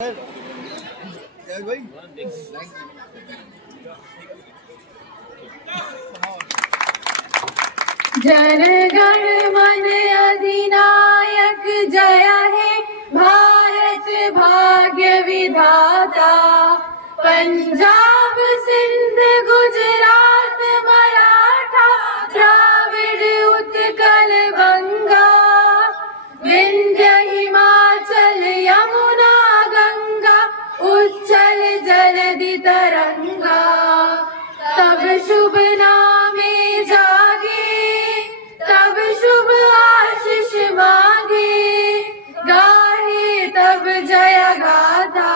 जन गण मन अधिनायक जय हे भारत भाग्य विधाता। पंजाब सिंध गुजरात मराठा द्राविड़ उत्कल गंगा, विंध्य हिमाचल यमुना गंगा, उच्चल जलधि तरंगा। तब शुभ नामे जागे, तब शुभ आशीष मांगे, गाहे तब जय गाथा।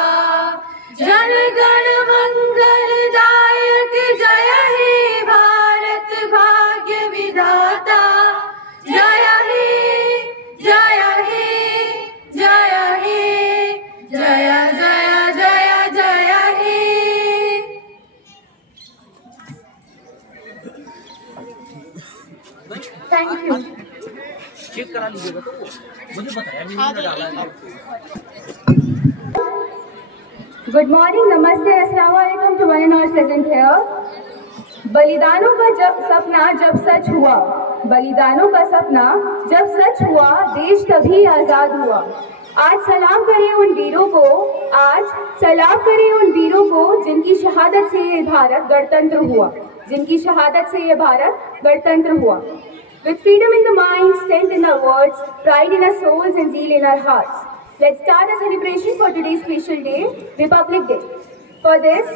जन गण मंगल दायक जय हे भारत भाग्य विधाता। जय हे जय हे जय हे जय जय जय जय हे। Thank you. चेक करा लीजिएगा तो मुझे बताया नहीं डाला है। Good morning, namaste, assalamu alaikum to one and all present here. बलिदानों का सपना जब सच हुआ, बलिदानों का सपना जब सच हुआ, देश तभी आजाद हुआ। आज सलाम करें उन वीरों को, आज सलाम करें उन वीरों को जिनकी शहादत से ये भारत गणतंत्र हुआ, जिनकी शहादत से ये भारत गणतंत्र हुआ। With freedom in the mind, strength in our words, pride in our souls and zeal in our hearts. Let's start a celebration for today's special day, Republic Day. For this,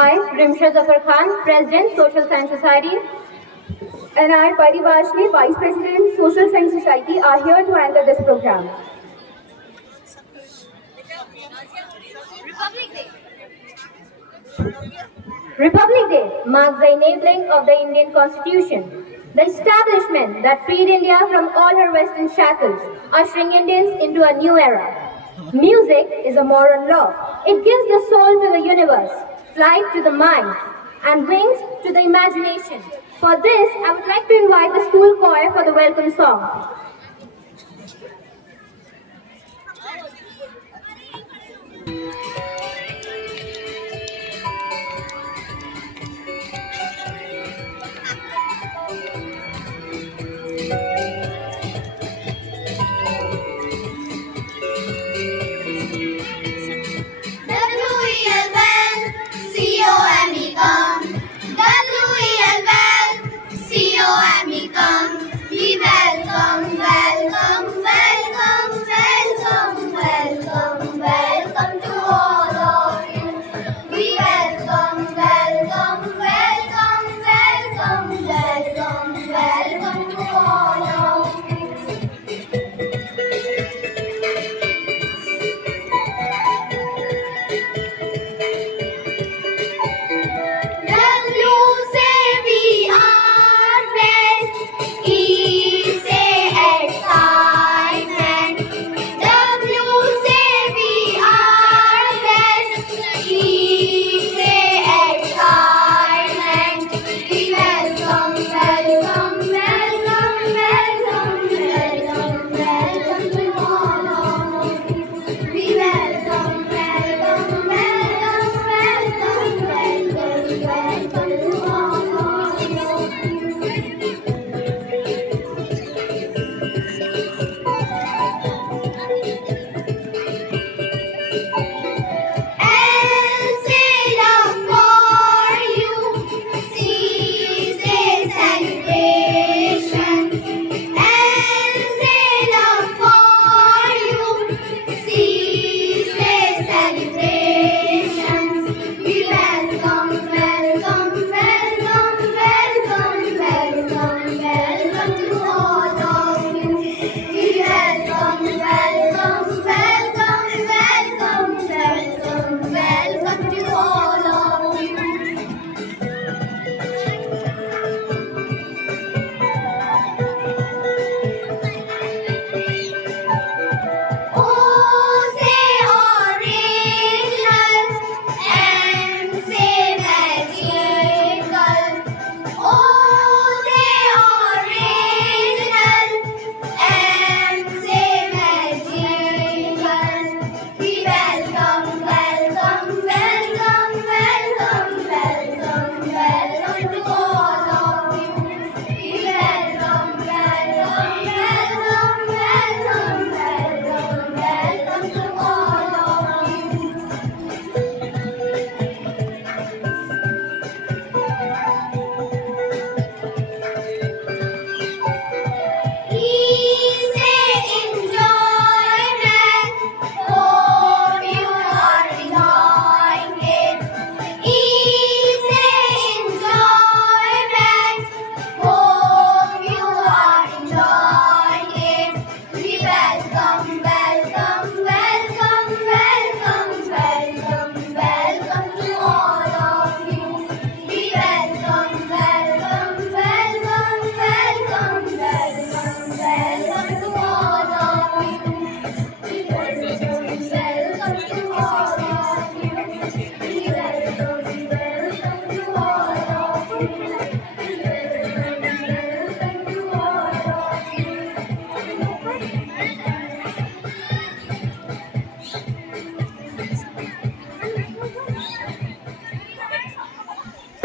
I, Rimsha Zafar Khan, President, Social Science Society, and I, Pari Vashni, Vice President, Social Science Society, are here to anchor this program. Republic Day. Republic Day marks the enabling of the Indian Constitution, the establishment that freed India from all her western shackles, ushering Indians into a new era. Music is a moral law. It gives the soul to the universe, flight to the mind, and wings to the imagination. For this, I would like to invite the school choir for the welcome song. We welcome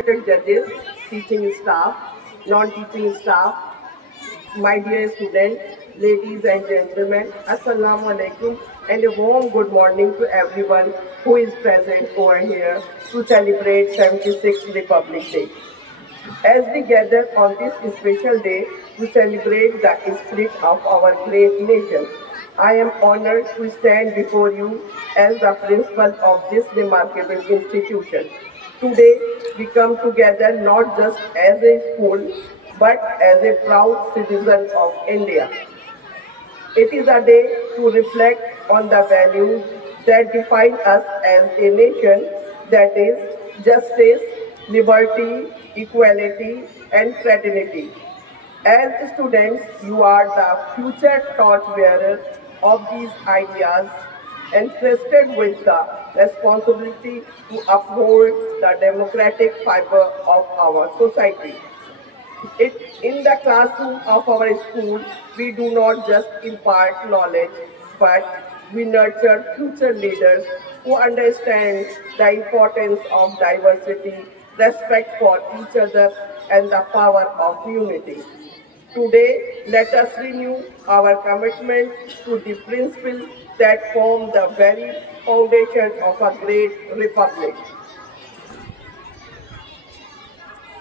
respected judges, teaching staff, non-teaching staff, my dear students, ladies and gentlemen, Assalamu alaikum and a warm good morning to everyone who is present over here to celebrate 76th Republic Day. As we gather on this special day to celebrate the spirit of our great nation, I am honored to stand before you as the principal of this remarkable institution. Today, we come together not just as a school, but as a proud citizen of India. It is a day to reflect on the values that define us as a nation, that is, justice, liberty, equality, and fraternity. As students, you are the future torchbearers of these ideas, entrusted with the responsibility to uphold the democratic fiber of our society. In the classroom of our school, we do not just impart knowledge, but we nurture future leaders who understand the importance of diversity, respect for each other, and the power of unity. Today, let us renew our commitment to the principles that form the very foundation of a great republic.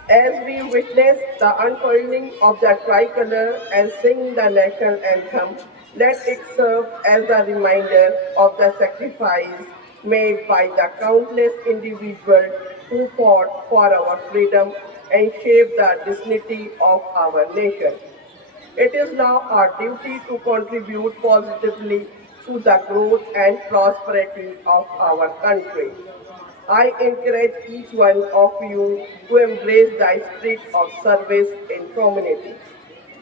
As we witness the unfurling of the tricolor and sing the national anthem, let it serve as a reminder of the sacrifice made by the countless individuals who fought for our freedom and shaped the destiny of our nation. It is now our duty to contribute positively to the growth and prosperity of our country. I encourage each one of you to embrace the spirit of service in community.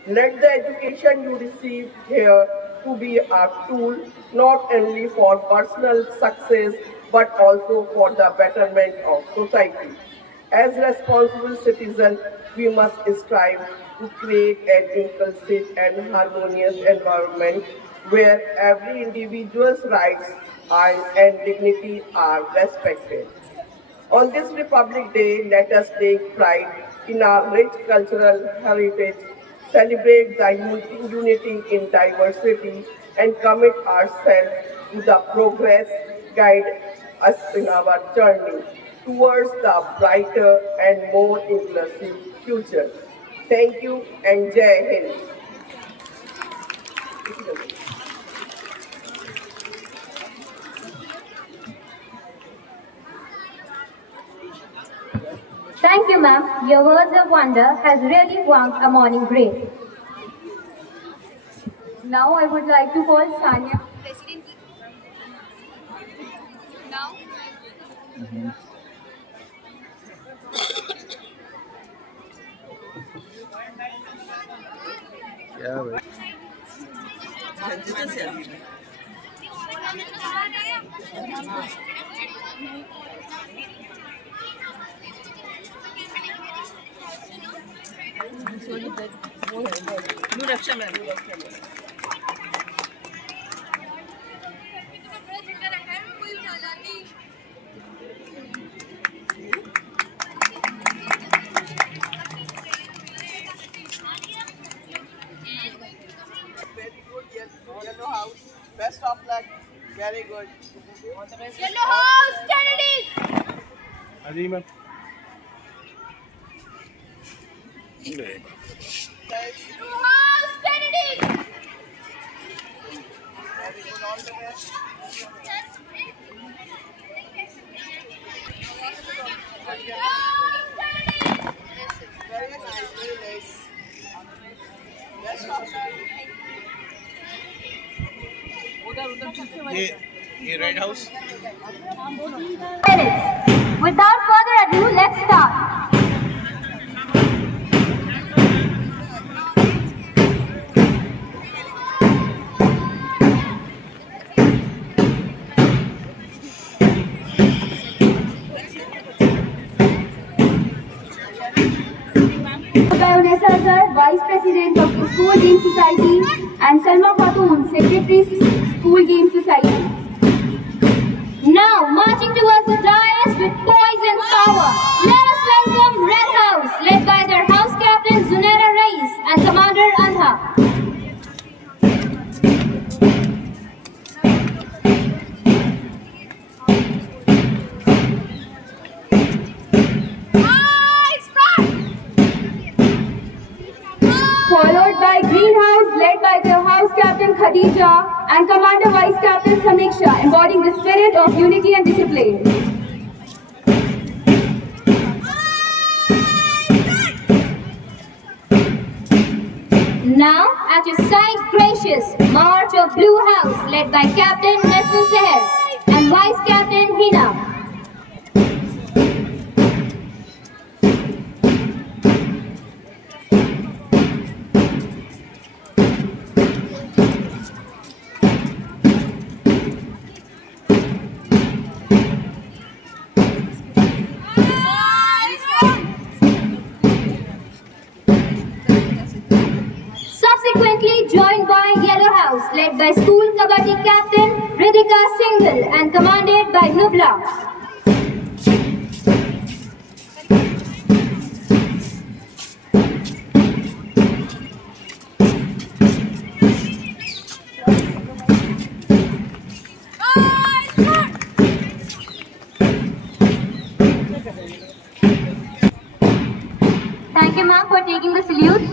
Let the education you receive here to be a tool not only for personal success but also for the betterment of society. As responsible citizens, we must strive to create an inclusive and harmonious environment where every individual's rights and dignity are respected. On this Republic Day, let us take pride in our rich cultural heritage, celebrate the unity in diversity, and commit ourselves to the progress, guide us in our journey towards the brighter and more inclusive future. Thank you and Jai Hind. Thank you, ma'am. Your words of wonder has really warmed a morning breeze. Now I would like to call Sanya. President. Now. क्या भाई रक्षा ma'am Yellow House, best of luck, very good. Yellow House, Kennedy! अजी ma'am Yellow House, Kennedy! Very good, all the best. Very nice, very nice. Best of luck. ये red house Without further ado, let's start. Sir, Vice President of the School Game Society, and Salma Khatoon, Secretary, School Game Society. Now, marching towards the dais with poise and power, let us welcome Khadija, and Commander Vice Captain Samiksha, embodying the spirit of unity and discipline. Now, at your side, gracious March of Blue House, led by Captain Nasru Seher and Vice Captain Hina. Subsequently joined by Yellow House, led by School Kabaddi Captain Ritika Singhal and commanded by Nubla. Thank you, ma'am, for taking the salute.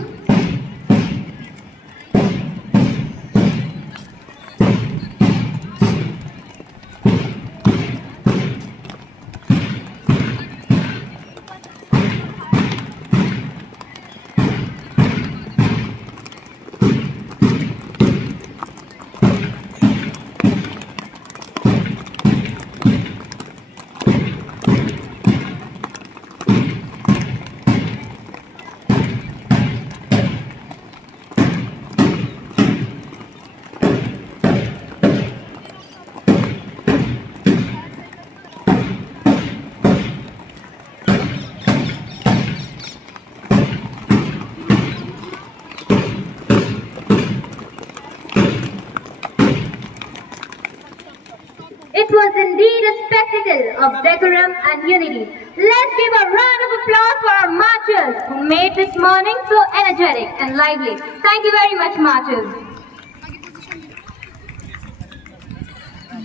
It was indeed a spectacle of decorum and unity. Let's give a round of applause for our marchers who made this morning so energetic and lively. Thank you very much, marchers.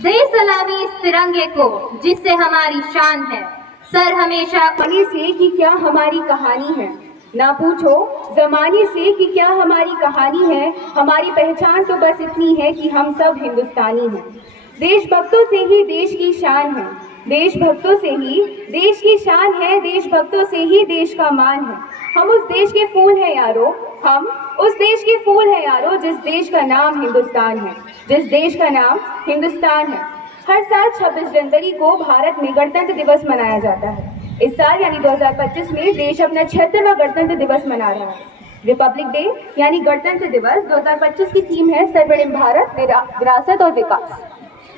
दे सलामी इस तिरंगे को जिससे हमारी शान है। Sir हमेशा जमाने से कि क्या हमारी कहानी है, ना पूछो जमाने से कि क्या हमारी कहानी है। हमारी पहचान तो बस इतनी है कि हम सब हिंदुस्तानी हैं। देशभक्तों से ही देश की शान है, देशभक्तों से ही देश की शान है, देशभक्तों से ही देश का मान है। हम उस देश के फूल हैं यारो, हम उस देश के फूल हैं यारो, जिस देश का नाम हिंदुस्तान है, जिस देश का नाम हिंदुस्तान है। हर साल 26 जनवरी को भारत में गणतंत्र दिवस मनाया जाता है। इस साल यानी 2025 में देश अपना 76वां गणतंत्र दिवस मना रहा है। रिपब्लिक डे यानी गणतंत्र दिवस 2025 की थीम है स्वर्णिम भारत, विरासत और विकास।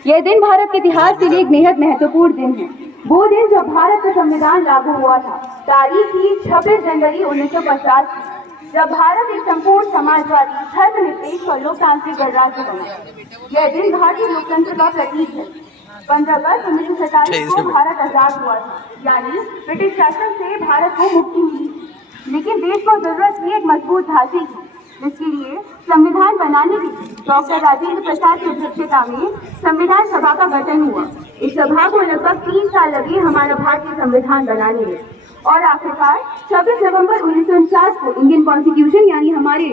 यह दिन भारत के इतिहास के लिए एक बेहद महत्वपूर्ण दिन है। वो दिन जब भारत का संविधान लागू हुआ था। तारीख थी 26 जनवरी 1950, जब भारत एक संपूर्ण समाजवादी, धर्मनिरपेक्ष और लोकतांत्रिक गणराज्य बना। यह दिन भारतीय लोकतंत्र का प्रतीक है। 15 अगस्त 1947 को भारत आजाद हुआ था, यानी ब्रिटिश शासन से भारत को मुक्ति मिली। लेकिन देश को जरूरत थी एक मजबूत ढांचे की, जिसके लिए संविधान बनाने के लिए डॉक्टर राजेंद्र प्रसाद की अध्यक्षता में संविधान सभा का गठन हुआ। इस सभा को लगभग 3 साल लगे हमारा भारतीय संविधान बनाने में, और आखिरकार 26 नवंबर 1949 को इंडियन कॉन्स्टिट्यूशन यानी हमारे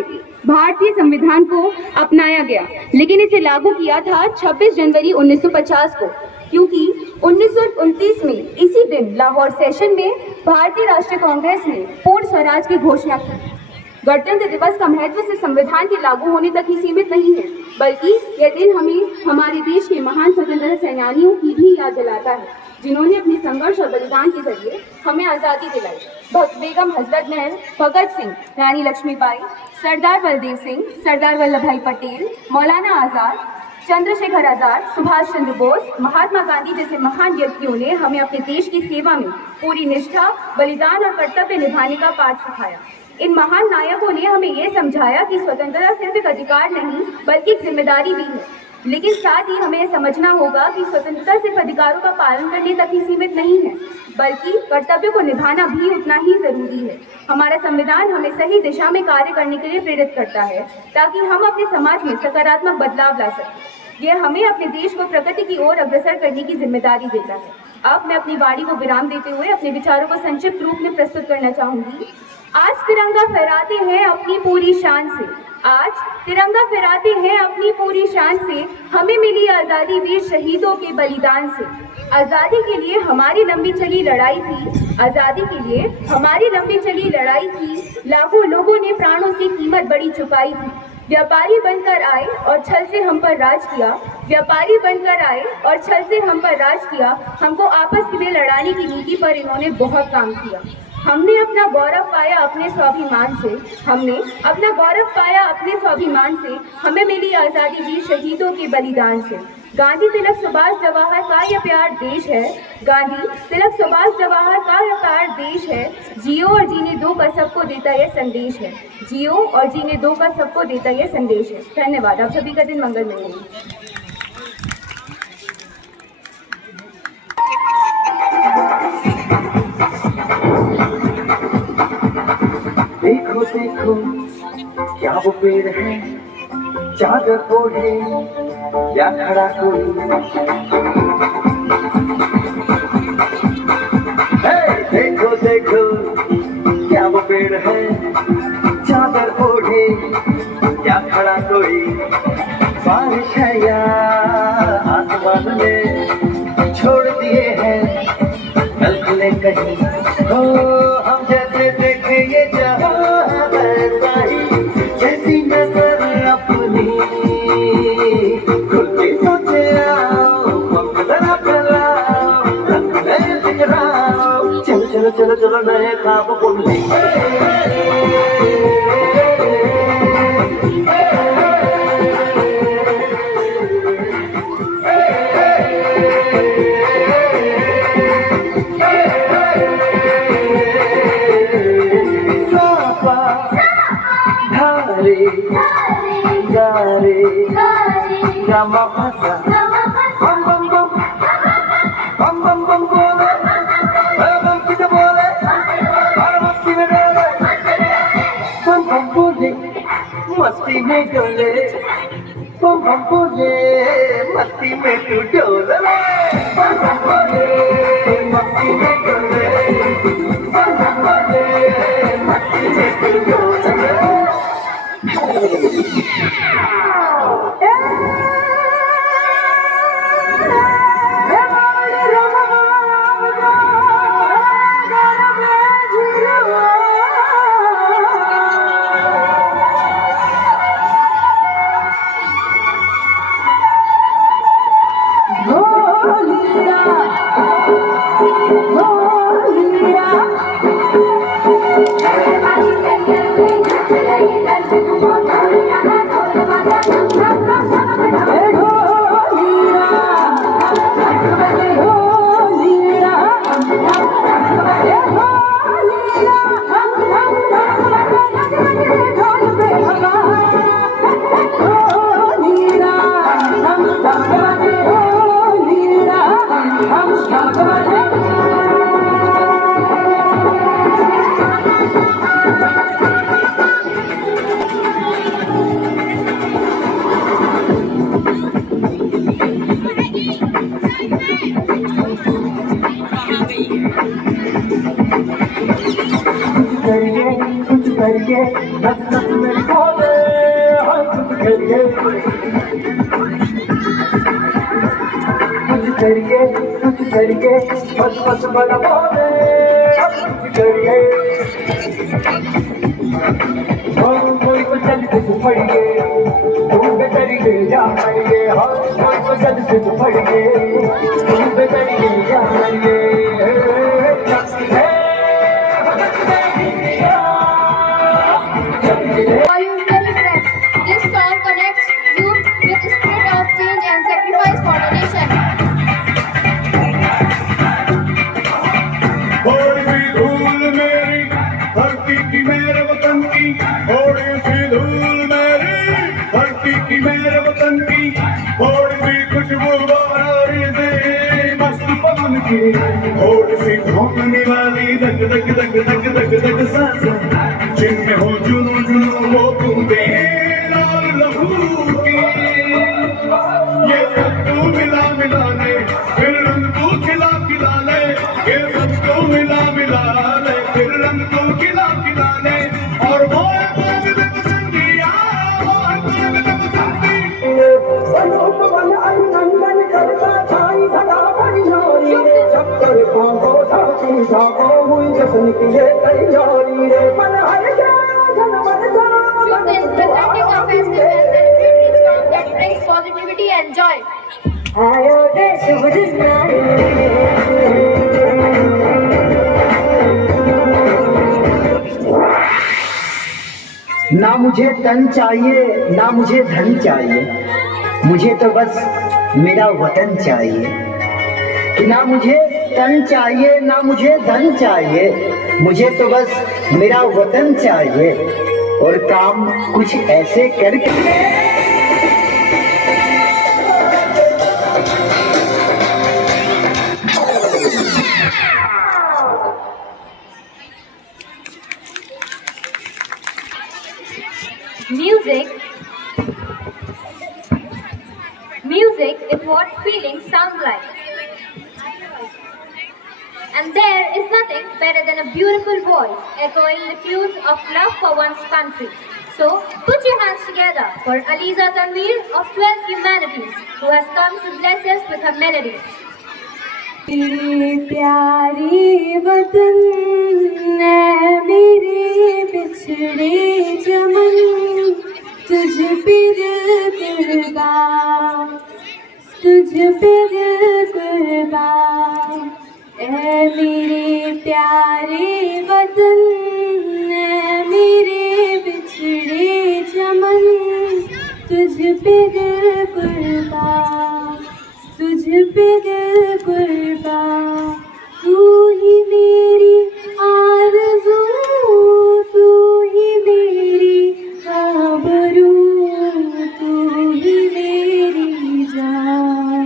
भारतीय संविधान को अपनाया गया। लेकिन इसे लागू किया था 26 जनवरी 1950 को, क्योंकि 1929 में इसी दिन लाहौर सेशन में भारतीय राष्ट्रीय कांग्रेस ने पूर्ण स्वराज की घोषणा की। गणतंत्र दिवस का महत्व सिर्फ संविधान के लागू होने तक ही सीमित नहीं है, बल्कि यह दिन हमें हमारे देश के महान स्वतंत्रता सेनानियों की भी याद दिलाता है, जिन्होंने अपने संघर्ष और बलिदान के जरिए हमें आज़ादी दिलाई। भक्त बेगम हजरत महल, भगत सिंह, रानी लक्ष्मीबाई, सरदार बलदेव सिंह, सरदार वल्लभ भाई पटेल, मौलाना आजाद, चंद्रशेखर आजाद, सुभाष चंद्र बोस, महात्मा गांधी जैसे महान व्यक्तियों ने हमें अपने देश की सेवा में पूरी निष्ठा, बलिदान और कर्तव्य निभाने का पाठ सिखाया। इन महान नायकों ने हमें ये समझाया कि स्वतंत्रता सिर्फ एक अधिकार नहीं बल्कि एक जिम्मेदारी भी है। लेकिन साथ ही हमें समझना होगा कि स्वतंत्रता सिर्फ अधिकारों का पालन करने तक ही सीमित नहीं है, बल्कि कर्तव्यों को निभाना भी उतना ही जरूरी है। हमारा संविधान हमें सही दिशा में कार्य करने के लिए प्रेरित करता है, ताकि हम अपने समाज में सकारात्मक बदलाव ला सकें। यह हमें अपने देश को प्रगति की ओर अग्रसर करने की जिम्मेदारी देता है। अब मैं अपनी वाणी को विराम देते हुए अपने विचारों को संक्षिप्त रूप में प्रस्तुत करना चाहूंगी। आज तिरंगा फहराते हैं अपनी पूरी शान से, आज तिरंगा फहराते हैं अपनी पूरी शान से। हमें मिली आज़ादी वीर शहीदों के बलिदान से। आज़ादी के लिए हमारी लंबी चली लड़ाई थी, आज़ादी के लिए हमारी लंबी चली लड़ाई थी। लाखों लोगों ने प्राणों की कीमत बड़ी चुकाई थी। व्यापारी बनकर आए और छल से हम पर राज किया, व्यापारी बनकर आए और छल से हम पर राज किया। हमको आपस में लड़ाने की नीति पर इन्होंने बहुत काम किया। हमने अपना गौरव पाया अपने स्वाभिमान से, हमने अपना गौरव पाया अपने स्वाभिमान से। हमें मिली आज़ादी वीर शहीदों के बलिदान से। गांधी तिलक सुभाष जवाहर का यह प्यार देश है, गांधी तिलक सुभाष जवाहर का यह प्यार देश है। जियो और जीने दो का सबको देता यह संदेश है, जियो और जीने दो का सबको देता यह संदेश है। धन्यवाद। आप सभी का दिन मंगलमय हो। देखो देखो क्या वो पेड़ है, चादर ओढ़े या खड़ा कोई। देखो देखो क्या वो पेड़ है, चादर ओढ़े या खड़ा कोई। बारिश है या आसमान ने छोड़ दिए हैं कल खुले कहीं। हो हम जैसे देखे ये जहां वैसा ही, जैसी नजर अपनी खुद की सोचे आओ, जरा फैलाओ, रंग में बिखराओ। चलो चलो चलो चलो नए ख्वाब बुनने। मस्ती में डोले, बम बम बोले, मस्ती में तू डोले। बम बम बोले, मस्ती में डोले, बम बम बोले, मस्ती में तू डोले। करिए नस नस में खोले, कुछ करिए कुछ करिए बस बस बड़ा बोले। कुछ करिए कोई तो चल से पड़िए, तुम पे करिए या मरिए। कोई तो चल से पड़िए, तुम पे करिए या मरिए। This song connects youth with the spirit of change and sacrifice for the nation. थोड़ी सी धूल मेरी धरती की मेरे वतन की, थोड़ी सी धूल मेरी धरती की मेरे वतन की, थोड़ी सी खुशबू बारी से मस्त पवन की, थोड़ी सी घूमने वाली दग दग दग दग दग दग सांसें, जिनमें हो जुनू जुनू वो बूंदे लाल लहू की। ये सब तू मिला मिला ले, फिर रंग तू खिला खिला ले। ये सब तू मिला मिला ले, फिर रंग तू खिला खिला ले। हुस्न की है तैयारी रे मन हर Students presenting a festival celebrating a song that brings positivity and joy. आयो रे शुभ दिन ना मुझे तन चाहिए ना मुझे धन चाहिए, मुझे तो बस मेरा वतन चाहिए। कि ना मुझे तन चाहिए ना मुझे धन चाहिए, मुझे तो बस मेरा वतन चाहिए। और काम कुछ ऐसे करके Music is what feelings sound like. And there is nothing better than a beautiful voice echoing the tunes of love for one's country. So, put your hands together for Aliza Tanveer of 12th Humanities, who has come to bless us with her melodies. मेरे प्यारे वतन मेरे बिछड़े चमन, तुझ पे कुर्बान, तुझ पे कुर्बान। ऐ मेरे प्यारे वतन मेरे बिछड़े चमन, तुझ पे कुर्बान, तुझ पे कुर्बान। तू ही मेरी आरज़ू, तू ही मेरी आबरू, तू ही मेरी जान,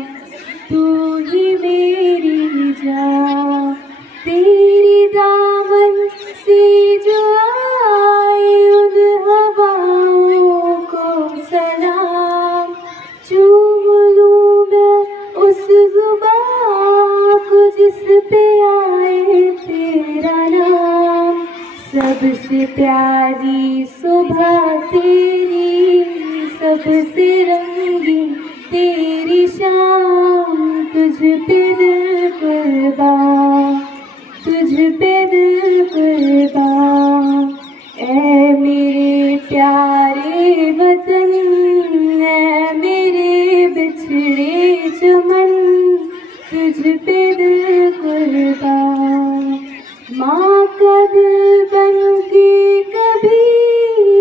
तू ही मेरी जान। तेरी दामन से जो आए उन हवाओं को सलाम, चूम लूं मैं उस ज़ुबां को जिस पे आए तेरा नाम। सबसे प्यारी सुबह तेरी, सबसे रंगीन तेरी शाम, तुझ पे कुर्बान, तुझ पे कुर्बान। ऐ मेरे प्यारे वतन ऐ मेरे बिछड़े चमन, तुझ पे कुर्बान। माँ का दिल बन के कभी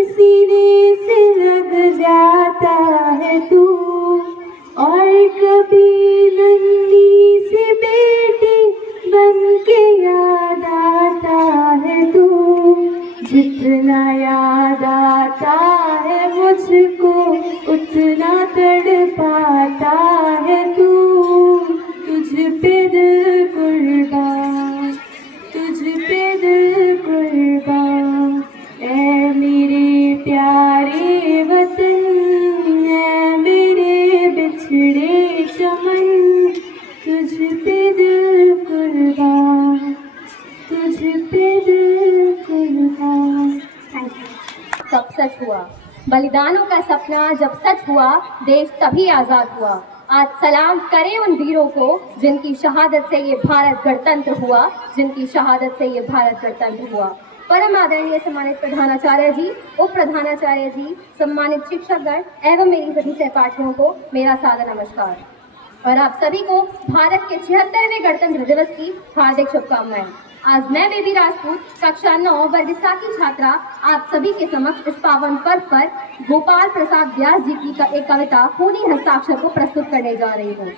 सीने से लग जाता है तू, और कभी नन्ही सी बेटी बन के याद आता है तू। जितना याद आता है मुझको उतना तड़पाता है तू। तुझ पे कुर्बान, तुझ पे कुर्बान। ऐ मेरे प्यारे वतन ऐ मेरे बिछड़े चमन, तुझ पे कुर्बान, तुझ पे कुर्बान। तब सच हुआ बलिदानों का सपना, जब सच हुआ देश तभी आजाद हुआ। आज सलाम करें उन वीरों को जिनकी शहादत से ये भारत गणतंत्र हुआ, जिनकी शहादत से ये भारत गणतंत्र हुआ। परम आदरणीय सम्मानित प्रधानाचार्य जी, उप प्रधानाचार्य जी, सम्मानित शिक्षकगण एवं मेरी सभी सहपाठियों को मेरा सादर नमस्कार और आप सभी को भारत के 76वें गणतंत्र दिवस की हार्दिक शुभकामनाएं। आज मैं बेबी राजपूत कक्षा 9 वर्गिसा की छात्रा आप सभी के समक्ष इस पावन पर्व पर गोपाल प्रसाद व्यास जी की एक कविता खूनी हस्ताक्षर को प्रस्तुत करने जा रही हूँ।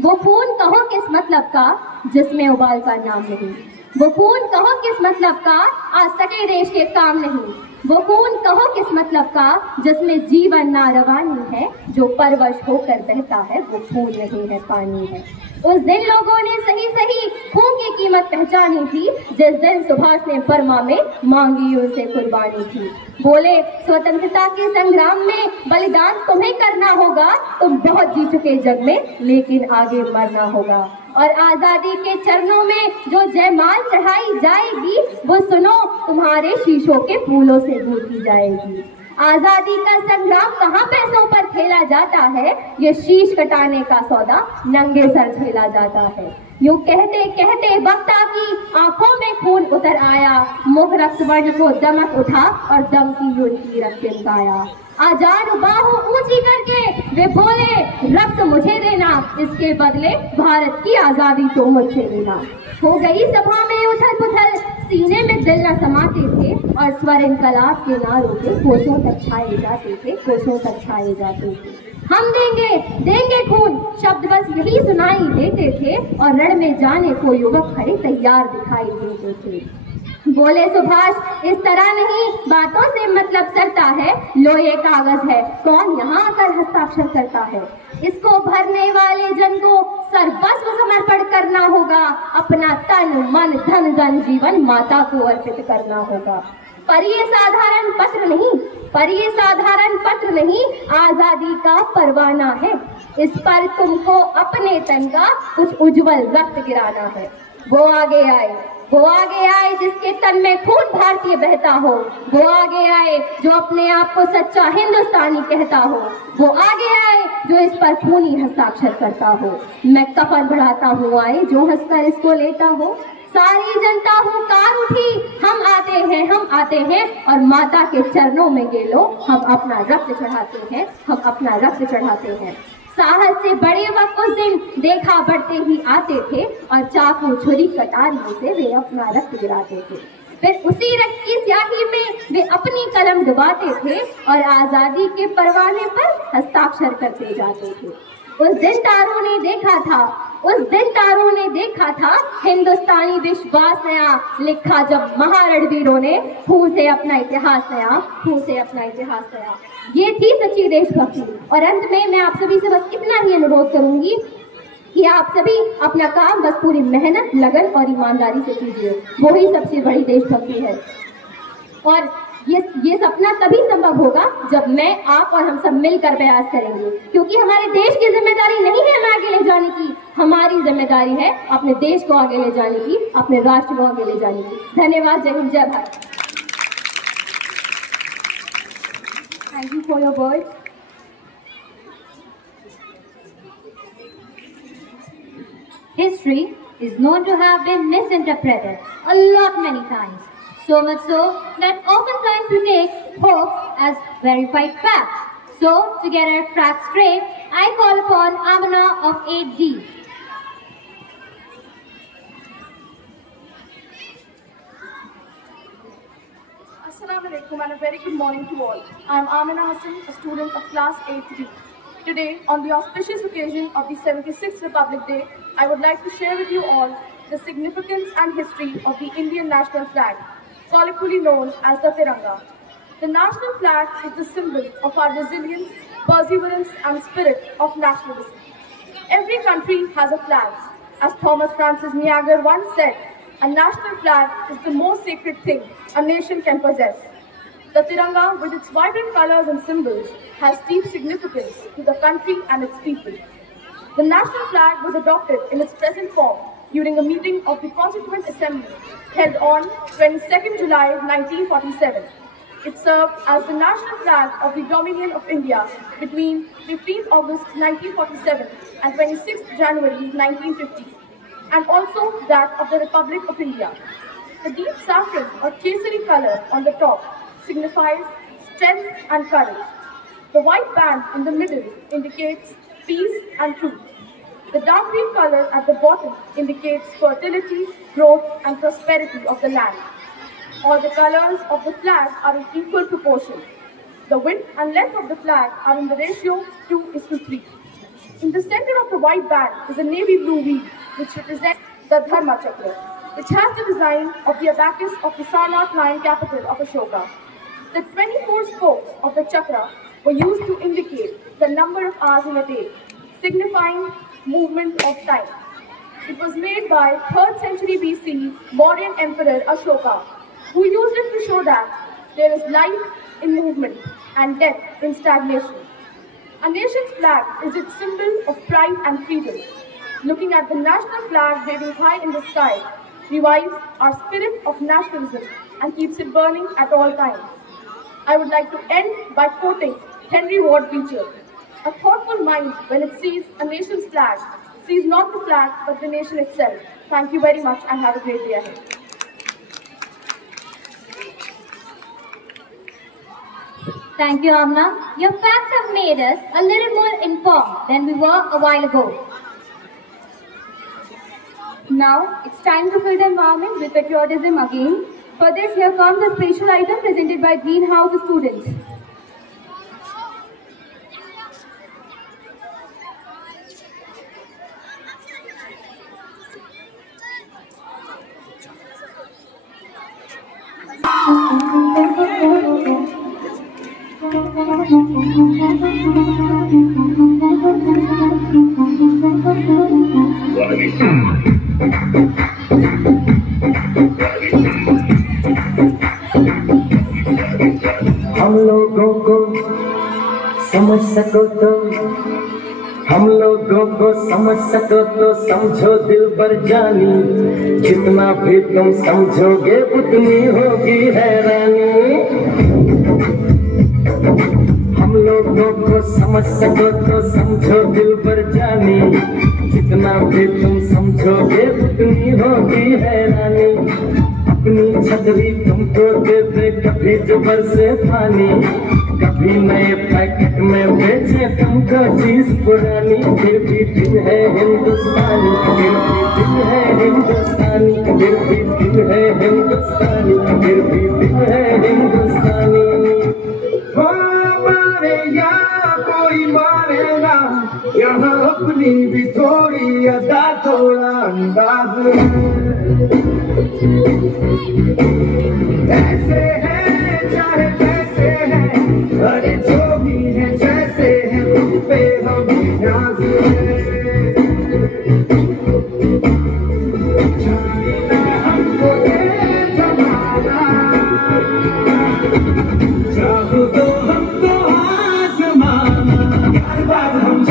वो खून कहो किस मतलब का जिसमें उबाल का नाम नहीं, वो खून कहो किस मतलब का आज सके देश के काम नहीं, वो खून कहो किस मतलब का जिसमें जीवन ना रवानी है, जो परवश होकर बहता है वो खून नहीं है पानी है। उस दिन लोगों ने सही सही खून की कीमत पहचानी थी, जिस दिन सुभाष ने बर्मा में मांगी उनसे कुर्बानी थी। बोले स्वतंत्रता के संग्राम में बलिदान तुम्हें करना होगा, तुम बहुत जी चुके जग में लेकिन आगे मरना होगा। और आजादी के चरणों में जो जयमाल चढ़ाई जाएगी, वो सुनो तुम्हारे शीशों के फूलों से गूंथी जाएगी। आजादी का संग्राम कहाँ पैसों पर खेला जाता है, ये शीश कटाने का सौदा नंगे सर झेला जाता है। यूं कहते कहते वक्ता की आंखों में खून उतर आया, मुख रक्त वर्ण को दमक उठा और दम की यूनिटी रक्त गाया। आजाद बाहों ऊंची करके वे बोले, रक्त मुझे देना, इसके बदले भारत की आजादी तो मुझसे लेना। हो गई सभा में उथल पुथल, सीने में दिल न समाते थे और स्वर इनकलाब के नारों के कोसों तक छाए जाते थे, कोसों तक छाए जाते थे। हम देंगे देंगे खून, शब्द बस यही सुनाई देते थे और रण में जाने को युवक खड़े तैयार दिखाई देते थे। बोले सुभाष, इस तरह नहीं, बातों से मतलब सरता है, लो ये कागज है, कौन यहाँ आकर हस्ताक्षर करता है। इसको भरने वाले जन को सर्वस्व समर्पण करना होगा, अपना तन मन धन जन जीवन माता को अर्पित करना होगा। पर ये साधारण पत्र नहीं, पर ये साधारण पत्र नहीं, आजादी का परवाना है। इस पर तुमको अपने तन का कुछ उज्जवल रक्त गिराना है। वो आगे आए, वो आगे आए जिसके तन में खून भारतीय बहता हो, वो आगे आए जो अपने आप को सच्चा हिंदुस्तानी कहता हो, वो आगे आए जो इस पर खूनी हस्ताक्षर करता हो। मैं कफन बढ़ाता हूँ आए जो हंसकर इसको लेता हो। सारी जनता हुंकार उठी, हम आते हैं और माता के चरणों में गेलो हम अपना रक्त चढ़ाते हैं, हम अपना रक्त चढ़ाते हैं। साहस से बड़े वक्त उस दिन देखा बढ़ते ही आते थे और चाकू छुरी कटारियों से वे अपना रक्त गिराते थे। फिर उसी रक्त की स्याही में वे अपनी कलम डुबाते थे और आजादी के परवाने पर हस्ताक्षर करते जाते थे। उस दिन तारों ने देखा था, उस दिन तारों ने देखा था हिंदुस्तानी विश्वास नया लिखा जब महारणवीरों ने खून से अपना इतिहास नया, खून से अपना इतिहास नया। ये थी सच्ची देशभक्ति। और अंत में मैं आप सभी से बस इतना ही अनुरोध करूंगी कि आप सभी अपना काम बस पूरी मेहनत, लगन और ईमानदारी से कीजिए, वो ही सबसे बड़ी देशभक्ति है। और ये सपना तभी संभव होगा जब मैं, आप और हम सब मिलकर प्रयास करेंगे, क्योंकि हमारे देश की जिम्मेदारी नहीं है हमें आगे ले जाने की, हमारी जिम्मेदारी है अपने देश को आगे ले जाने की, अपने राष्ट्र को आगे ले जाने की। धन्यवाद। जय हिंद, जय Bharat. Thank you for your words. History is known to have been misinterpreted a lot many times. So much so that oftentimes we take hoax as verified facts. So, to get our facts straight, I call upon Amina of 8D. Assalamu alaikum and a very good morning to all. I am Amina Hassan, a student of class 8D. Today, on the auspicious occasion of the 76th Republic Day, I would like to share with you all the significance and history of the Indian national flag, colloquially known as the Tiranga. The national flag is the symbol of our resilience, perseverance and spirit of nationalism. Every country has a flag. As Thomas Francis Niagara once said, a national flag is the most sacred thing a nation can possess. The Tiranga, with its vibrant colors and symbols, has deep significance to the country and its people. The national flag was adopted in its present form during a meeting of the Constituent Assembly held on 22nd July 1947. It served as the national flag of the Dominion of India between 15th August 1947 and 26th January 1950, and also that of the Republic of India. The deep saffron or kesari color on the top signifies strength and courage. The white band in the middle indicates peace and truth. The dark green color at the bottom indicates fertility, growth and prosperity of the land. All the colors of the flag are in equal proportion. The width and length of the flag are in the ratio 2:3. In the center of the white band is a navy blue wheel which represents the Dharma Chakra, which has the design of the abacus of the Sarnath lion capital of Ashoka. The 24 spokes of the chakra were used to indicate the number of hours in a day, signifying movement of time. It was made by 3rd century BC Mauryan Emperor Ashoka, who used it to show that there is life in movement and death in stagnation. A nation's flag is its symbol of pride and freedom. Looking at the national flag waving high in the sky revives our spirit of nationalism and keeps it burning at all times. I would like to end by quoting Henry Ward Beecher. A thoughtful mind, when it sees a nation's flag, sees not the flag but the nation itself. Thank you very much and have a great day ahead. Thank you, Amna. Your facts have made us a little more informed than we were a while ago. Now, it's time to fill the environment with patriotism again. For this, here comes a special item presented by Greenhouse students. हम लोगों को समझ सको तो हम लोगों को समझ सको तो समझो दिल भर जानी, जितना भी तुम समझोगे उतनी होगी हैरानी। हम लोगों को समझ सको तो समझो दिल भर जानी, जितना भी तुम समझोगे उतनी होगी हैरानी। अपनी छतरी तुमको दे दे कभी जुबर से पानी, कभी नए पैकेट में बेचे तुमको चीज पुरानी। फिर भी दिल है हिंदुस्तानी, फिर भी दिल है हिंदुस्तानी, फिर भी दिल है हिंदुस्तानी, फिर भी दिल है हिंदुस्तानी। हो मारे या कोई मारे ना, यहाँ अपनी भी थोड़ी अदा थोड़ा अंदाज ऐसे है चाहे कैसे है, अरे जो भी है जैसे है तुम पे हम नाज जाने हमको ये जमाना, चाहो तो हमको आसमाना। यार बात हम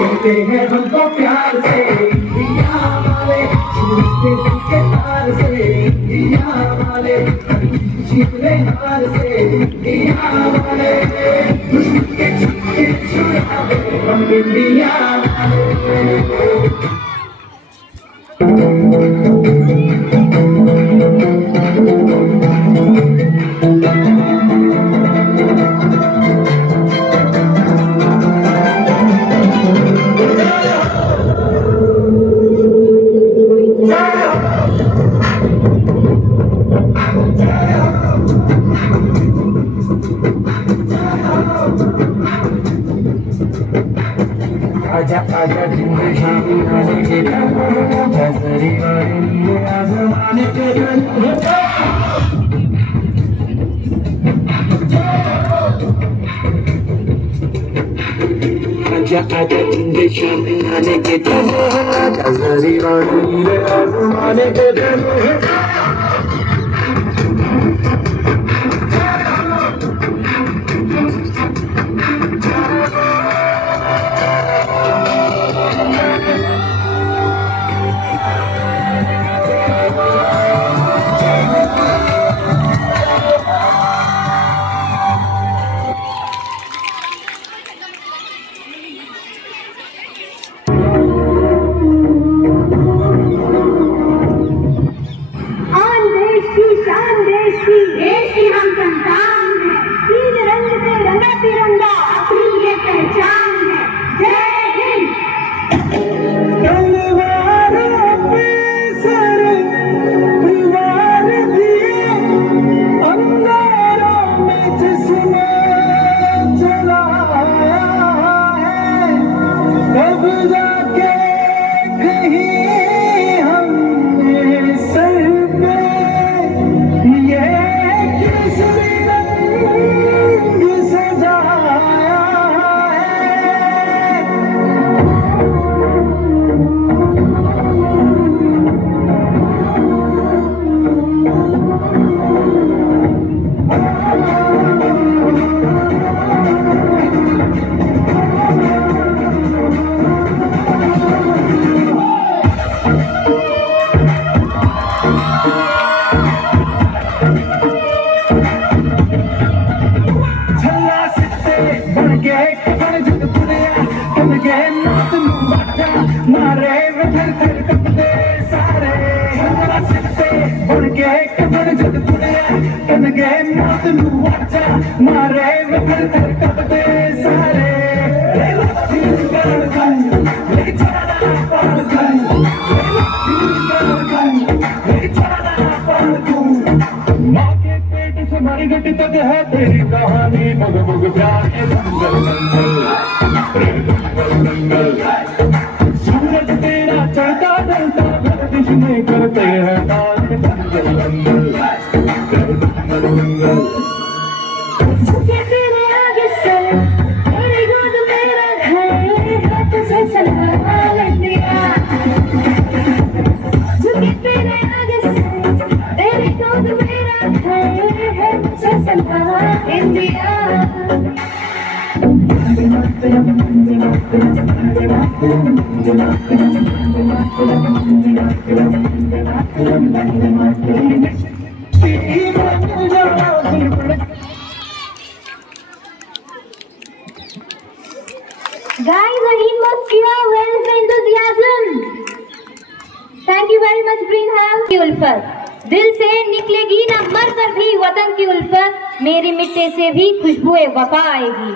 कहते हैं हमको प्यार से दिया वाले, छूटते दिल के तार से दिया वाले, जीतने हार से दिया वाले, दुश्मन के छक्के छुड़ावे हम इंडिया वाले। आजा आजा जिंदगी आने के नजरी वाली आजमाने के आजा आजा जिंदगी आने के नजरी वाली आजमाने के गए मौत नू वाचा मारे वधर कर कपदे सारे हमरा सिर ते उड़ के कबर जद पुड़िया कन गए मौत नू वाचा मारे वधर कर कपदे सारे माँ के पेट से मरी गटी तक है तेरी कहानी मग मग प्यार के दंगल दंगल सूरज तेरा चढ़ता ढलता गर्दिश में करते हैं ताल दंगल दंगल दंगल झुके तेरे आगे से तेरी गोद मेरा घर हाथ से सलाम लिया झुके तेरे आगे से तेरी गोद मेरा घर हाथ से सलाम India Guys, I need more cheer. Where is the enthusiasm? Thank you very much, Green House. की उल्फत दिल से निकलेगी ना मर कर भी वतन की उल्फत मेरे मिट्टे से भी खुशबुए वफा आएगी.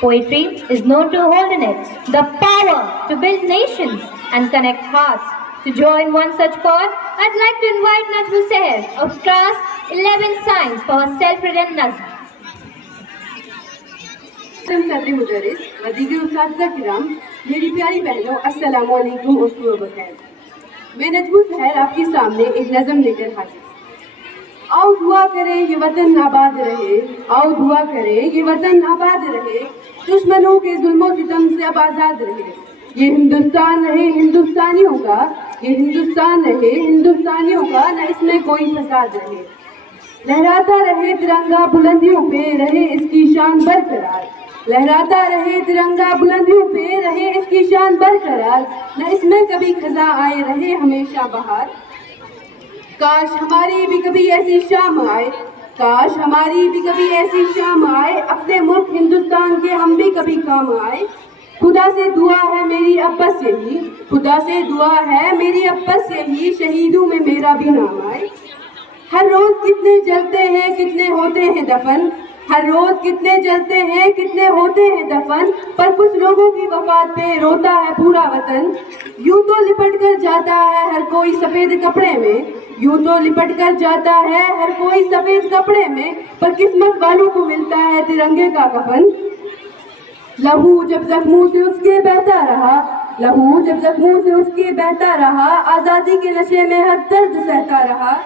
Poetry is known to hold in it the power to build nations and connect hearts. To join one such chord, I'd like to invite Najmu Seher of class 11 Science for her self-read nazm. सदर मुदर्रिस व दीगर उस्ताद किराम, मेरी प्यारी बहनों, अस्सलाम वालेकुम और सुबह बखैर। मैं नजमू सहर आपके सामने एक नज़म लेकर हाजिर। आओ दुआ करें ये वतन आबाद रहे, आओ दुआ करें ये वतन आबाद रहे, दुश्मनों के जुल्मों सितम से अब आज़ाद रहे। ये हिंदुस्तान रहे हिंदुस्तानियों का, ये हिंदुस्तान रहे हिंदुस्तानियों का, न इसमें कोई फसाद रहे। लहराता रहे तिरंगा बुलंदियों पे, रहे इसकी शान बरकरार। लहराता रहे तिरंगा बुलंदियों पे, रहे इसकी शान बरकरार, न इसमें कभी खजा आए, रहे हमेशा बहार। काश हमारी भी कभी ऐसी शाम आए, काश हमारी भी कभी ऐसी शाम आए, अपने मुल्क हिंदुस्तान के हम भी कभी काम आए। खुदा से दुआ है मेरी अब बस यही, खुदा से दुआ है मेरी अब बस यही, शहीदों में मेरा भी नाम आए। हर रोज कितने जलते हैं कितने होते हैं दफन, हर रोज कितने जलते हैं कितने होते हैं दफन, पर कुछ लोगों की वफात पे रोता है पूरा वतन। यूं तो लिपट कर जाता है हर कोई सफेद कपड़े में, यूं तो लिपट कर जाता है हर कोई सफेद कपड़े में, पर किस्मत वालों को मिलता है तिरंगे का कफन। लहू जब जख्मों से उसके बहता रहा, लहू जब जख्मों से उसके बहता रहा, आजादी के नशे में हर दर्द सहता रहा।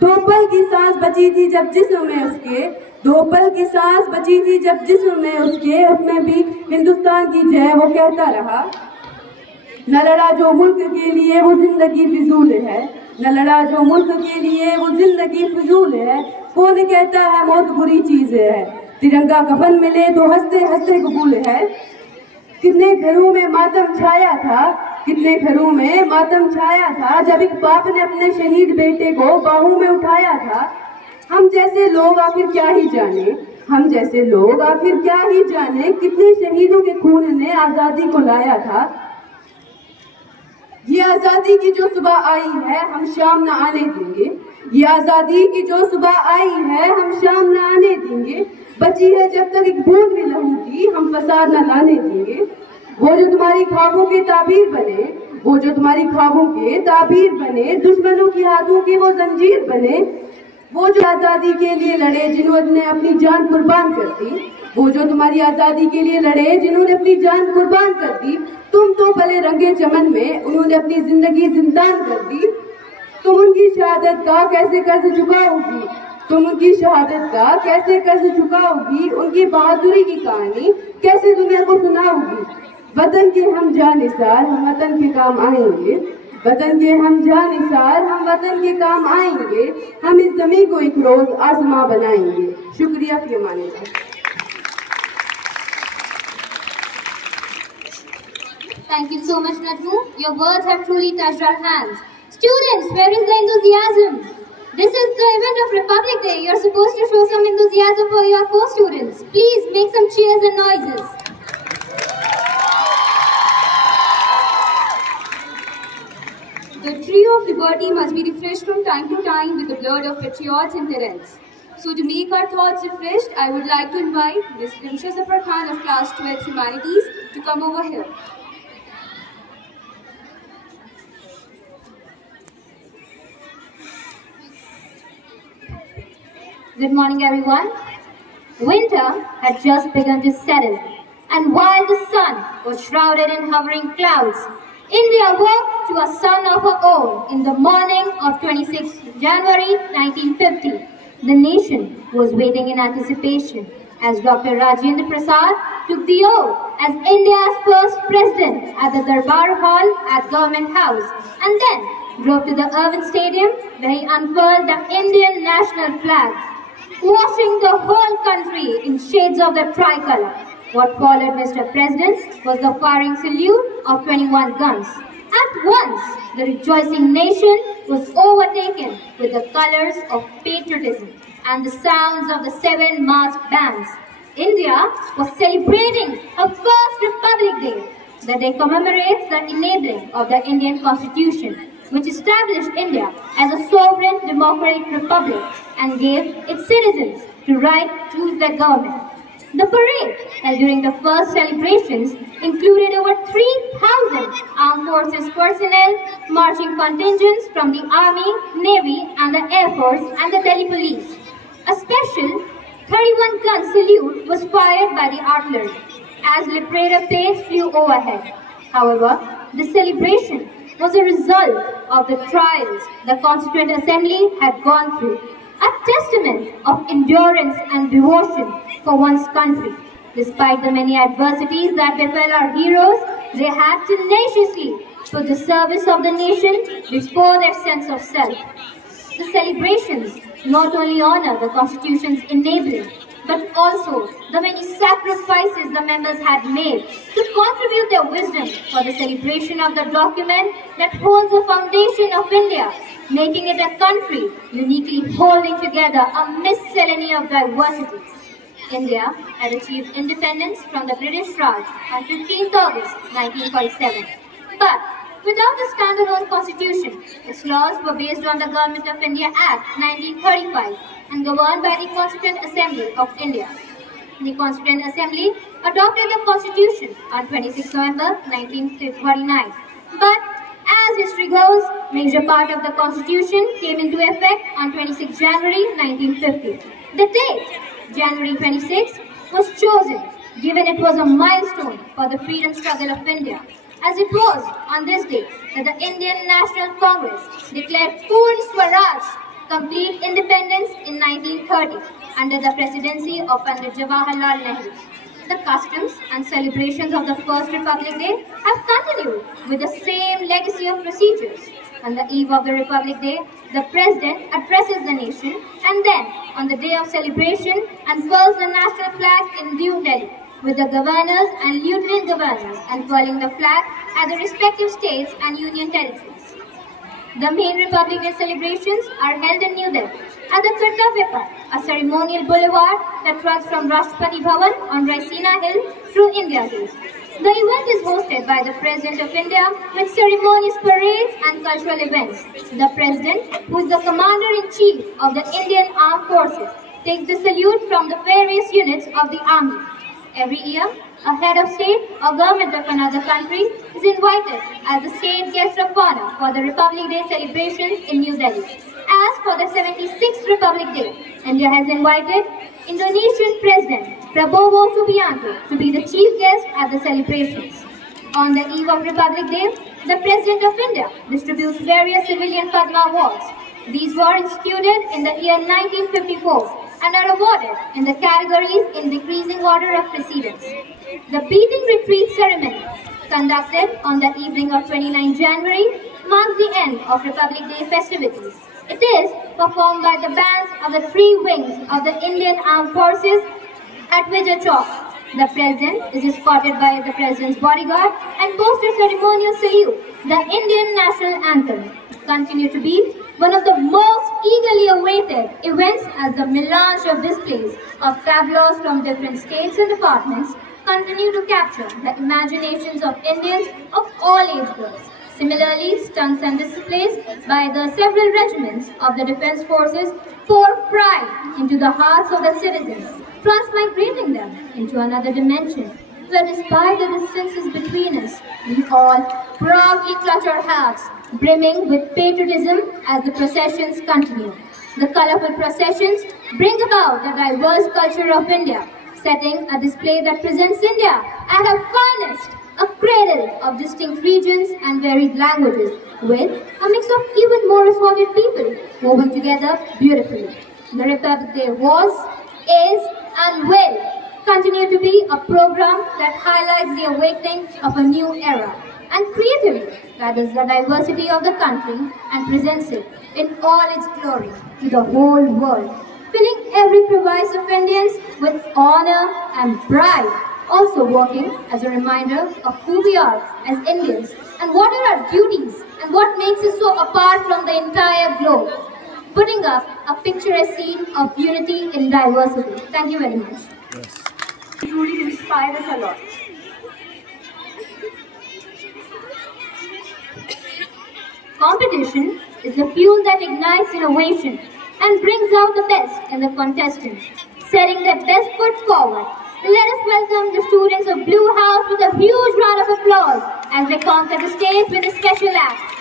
2 पल की सांस बची थी जब जिस्म में उसके, 2 पल की सांस बची थी जब जिस्म में उसके, उसमें भी हिंदुस्तान की जय वो कहता रहा। न लड़ा जो मुल्क के लिए वो जिंदगी फिजूल है, न लड़ा जो मुल्क के लिए वो जिंदगी फिजूल है। कौन कहता है मौत बुरी चीज है, तिरंगा कफन मिले तो हंसते हंसते कबूल है। कितने घरों में मातम छाया था, कितने घरों में मातम छाया था, जब एक बाप ने अपने शहीद बेटे को बाहों में उठाया था। हम जैसे लोग आखिर क्या ही जाने, हम जैसे लोग आखिर क्या ही जाने, कितने शहीदों के खून ने आजादी को लाया था। ये आजादी की जो सुबह आई है हम शाम न आने देंगे, ये आजादी की जो सुबह आई है हम शाम न आने देंगे। बची है जब तक एक बूंद भी लहू की हम फसाद न लाने देंगे। वो जो तुम्हारी ख्वाबों के ताबीर बने, वो जो तुम्हारी ख्वाबों के ताबीर बने, दुश्मनों की हाथों की वो जंजीर बने। वो जो आजादी के लिए लड़े जिन्होंने अपनी जान कुर्बान कर दी, वो जो तुम्हारी आजादी के लिए लड़े जिन्होंने अपनी जान कुर्बान कर दी। तुम तो पले रंगे चमन में, उन्होंने अपनी जिंदगी जिंदान कर दी। तुम उनकी शहादत का कैसे कर्ज चुकाओगी, तुम उनकी शहादत का कैसे कर्ज चुकाओगी, उनकी बहादुरी की कहानी कैसे दुनिया को सुनाओगी। वतन के हम जानिसार हम वतन के काम आएंगे, वतन के हम जानिसार हम वतन के काम आएंगे। हम इस जमीन को एक रोज आसमां बनाएंगे। शुक्रिया फी अमानिल्लाह। Thank you so much, Najmu. Your words have truly touched our hands. Students, where is the enthusiasm? This is the event of Republic Day. You're supposed to show some enthusiasm for your co-students. Please make some cheers and noises. tree of liberty must be refreshed from time to time with the blood of patriots and parents. So to make our thoughts refreshed, I would like to invite Ms. Rimsha Zafar Khan of Class 12 Humanities to come over here. Good morning, everyone. Winter had just begun to settle, and while the sun was shrouded in hovering clouds, India woke to a sun of her own in the morning of 26 January 1950. The nation was waiting in anticipation as Dr. Rajendra Prasad took the oath as India's first president at the Darbar Hall at Government House, and then drove to the Irwin Stadium where he unfurled the Indian national flag, washing the whole country in shades of the tricolour. What followed, Mr. President, was the firing salute of 21 guns. At once, the rejoicing nation was overtaken with the colours of patriotism and the sounds of the 7 masked bands. India was celebrating her first Republic Day. The day commemorates the enabling of the Indian Constitution, which established India as a sovereign democratic republic and gave its citizens the right to choose their government. The parade held during the first celebrations included over 3,000 armed forces personnel, marching contingents from the Army, Navy and the Air Force and the Delhi Police. A special 31-gun salute was fired by the artillery as Liberator planes flew overhead. However, the celebration was a result of the trials the Constituent Assembly had gone through, a testament of endurance and devotion for one's country. Despite the many adversities that befell our heroes, they had tenaciously put the service of the nation before their sense of self. The celebrations not only honor the Constitution's enabling, but also the many sacrifices the members had made to contribute their wisdom for the celebration of the document that holds the foundation of India, making it a country uniquely holding together a miscellany of diversities. India had achieved independence from the British Raj on 15th August 1947. But without a standalone constitution, its laws were based on the Government of India Act 1935 and governed by the Constituent Assembly of India. The Constituent Assembly adopted the Constitution on 26 November 1949. But as history goes, major part of the Constitution came into effect on 26 January 1950. The date, January 26, was chosen given it was a milestone for the freedom struggle of India, as it was on this day that the Indian National Congress declared Purna Swaraj, complete independence in 1930 under the presidency of Pandit Jawaharlal Nehru. The customs and celebrations of the First Republic Day have continued with the same legacy of procedures. On the eve of the Republic Day, the President addresses the nation and then, on the day of celebration, unfurls the national flag in New Delhi, with the governors and lieutenant governors unfurling the flag at the respective states and union territories. The main Republic Day celebrations are held in New Delhi at the Kartavya Path, a ceremonial boulevard that runs from Rashtrapati Bhavan on Raisina Hill through India Gate. The event is hosted by the President of India with ceremonious parades and cultural events. The President, who is the Commander-in-Chief of the Indian Armed Forces, takes the salute from the various units of the Army. Every year, a head of state or government of another country is invited as the state guest of honor for the Republic Day celebrations in New Delhi. As for the 76th Republic Day, India has invited Indonesian President Prabowo Subianto to be the chief guest at the celebrations. On the eve of Republic Day, the President of India distributes various civilian Padma Awards. These were instituted in the year 1954 and are awarded in the categories in decreasing order of precedence. The beating retreat ceremony, conducted on the evening of 29 January, marks the end of Republic Day festivities. It is performed by the bands of the three wings of the Indian Armed Forces at Vijay Chowk. The President is escorted by the President's bodyguard and posts a ceremonial salute. The Indian National Anthem continue to be one of the most eagerly awaited events as the melange of displays of tableaus from different states and departments continue to capture the imaginations of Indians of all age groups. Similarly, stunts and displays by the several regiments of the defense forces pour pride into the hearts of the citizens, transmigrating them into another dimension, where despite the distances between us, we all proudly clutch our hearts, brimming with patriotism as the processions continue. The colorful processions bring about the diverse culture of India, setting a display that presents India at her finest, a cradle of distinct regions and varied languages, with a mix of even more assorted people moving together beautifully. The Republic Day was, is, and will continue to be a program that highlights the awakening of a new era and creatively gathers the diversity of the country and presents it in all its glory to the whole world, filling every crevice of Indians with honor and pride, also working as a reminder of who we are as Indians and what are our duties and what makes us so apart from the entire globe, putting up a picturesque scene of unity in diversity. Thank you very much. You truly inspire us a lot. Competition is the fuel that ignites innovation and brings out the best in the contestants, setting their best foot forward. Let us welcome the students of Blue House with a huge round of applause as they conquer the stage with a special act.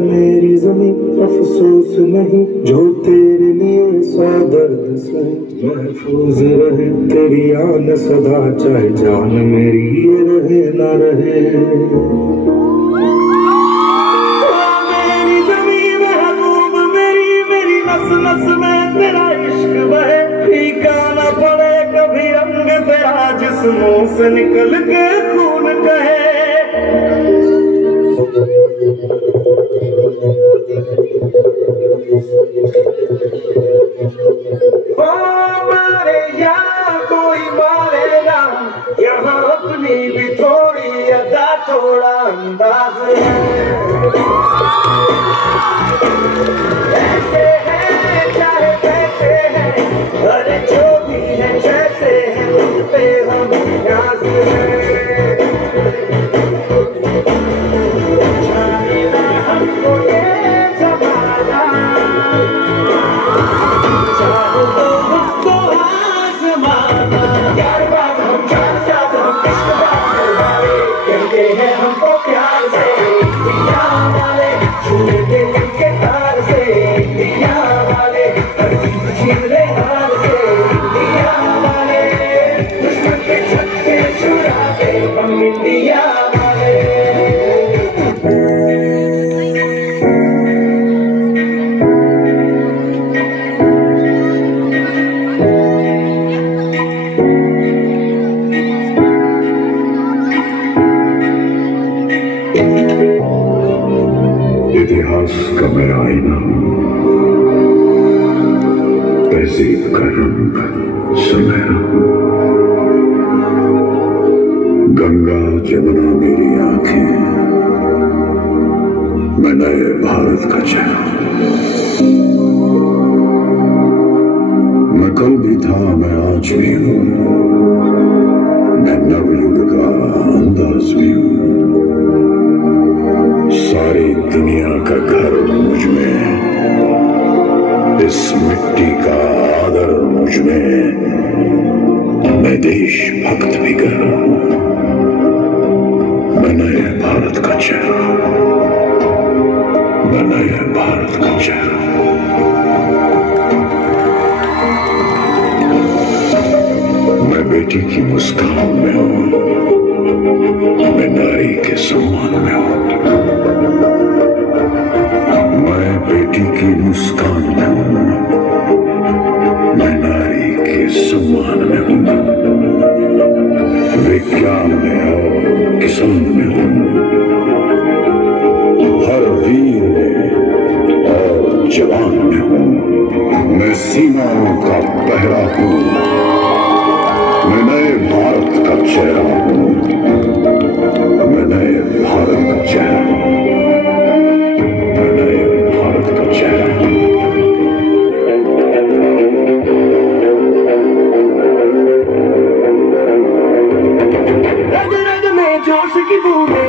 मेरी ज़मीं अफसोस नहीं जो तेरे लिए सौ दर्द सही महफूज रहे तेरी आन सदा चाहे जान मेरी ये रहे ना रहे मेरी ज़मीं महबूब मेरी नस नस में तेरा इश्क बहे फीका न पड़े कभी रंग तेरा जिस्मों से निकल के खून कहे मारे या कोई मारे ना यहाँ अपनी भी थोड़ी अदा थोड़ा अंदाज है ऐसे है चाहे कैसे है अरे जो भी है जैसे है उन पे हम न्याज है हमको ये जमाना चाहो तो मुझको आज़माना यार बात हम जान साथ हम इश्क बात वाले कहते हैं हमको प्यार से दिया वाले छूने के दिल के तार से दिया वाले हर चीज छीन ले हार से दिया वाले दुश्मन के छक्के छुड़ाते हम इंडिया वाले इतिहास का मेरा आईना तहजीब का रंग सुनहरा गंगा जमुना मेरी आंखें मैं नए भारत का चेहरा मैं कल भी था मैं आज भी हूँ मैं नवयुग का अंदाज भी हूँ सारी दुनिया का घर मुझ में इस मिट्टी का आदर मुझ में मैं देशभक्त भी कर रहा हूं मैं नए भारत का चेहरा मैं नए भारत का चेहरा मैं बेटी की मुस्कान में हूं मैं नारी के सम्मान में हूं मैं बेटी की मुस्कान में हूं मैं नारी के आसमान में हूँ, विज्ञान में और किस्म में हूँ, हर वीर में और जवान में हूँ। मैं सीमाओं का पहरा हूँ, मैं नए भारत का चेहरा हूँ, मैं नए भारत का चेहरा हूँ, मैं नए भारत का चेहरा हूँ। जोश की बूंदे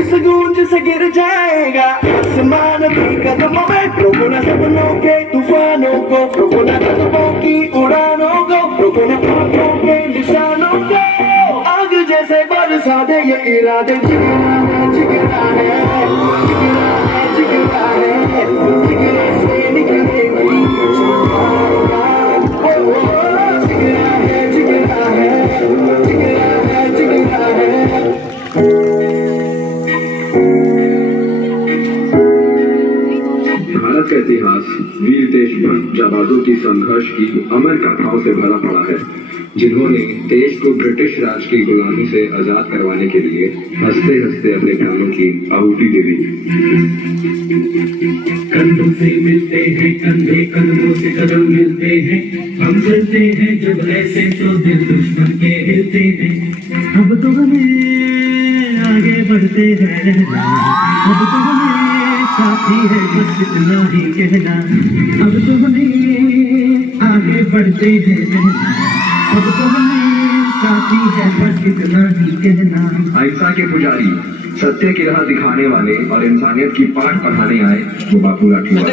इस गूंज से गिर जाएगा आसमान भी कदमों में। रोको न सपनों के तूफानों को, रोको न कदमों की उड़ानों को, रोको न आंखों के निशानों को। आग जैसे बरसा दे ये इरादे, जिगरा है जिगरा है जिगरा है जिगरा है, जिगरे से निकलेगी जिगरा है जिगरा है जिगरा है जिगरा है। भारत का इतिहास वीर देशभक्त जाबाजों की संघर्ष की अमर गाथाओं से भरा पड़ा है, जिन्होंने देश को ब्रिटिश राज की गुलामी से आजाद करवाने के लिए हंसते हंसते अपने प्राणों की आहुति दे दी। कंधों से मिलते हैं कंधे, कदमों से कदम मिलते हैं, हम चलते हैं जब ऐसे तो दिल दुश्मन के हिलते हैं। अब तो हमें आगे बढ़ते रहना, अब तो हमें साथी है बस इतना ही कहना, अब तो हमें आगे बढ़ते रहना, अब तो हमें साथी है बस इतना ही कहना। अहिंसा के पुजारी, सत्य की राह दिखाने वाले और इंसानियत की पाठ पढ़ाने आए वो बापू लाठीवाला।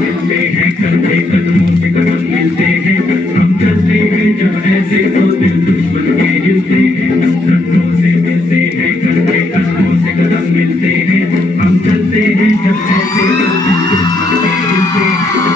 मिलते हैं कंधे, कदमों से कदम मिलते हैं, हम चलते हैं जब ऐसे तो दिल दुश्मन के हिलते हैं। कंधों से मिलते हैं कंधे, कदमों से कदम मिलते हैं, हम चलते हैं जब ऐसे तो दिल दुश्मन के हिलते हैं।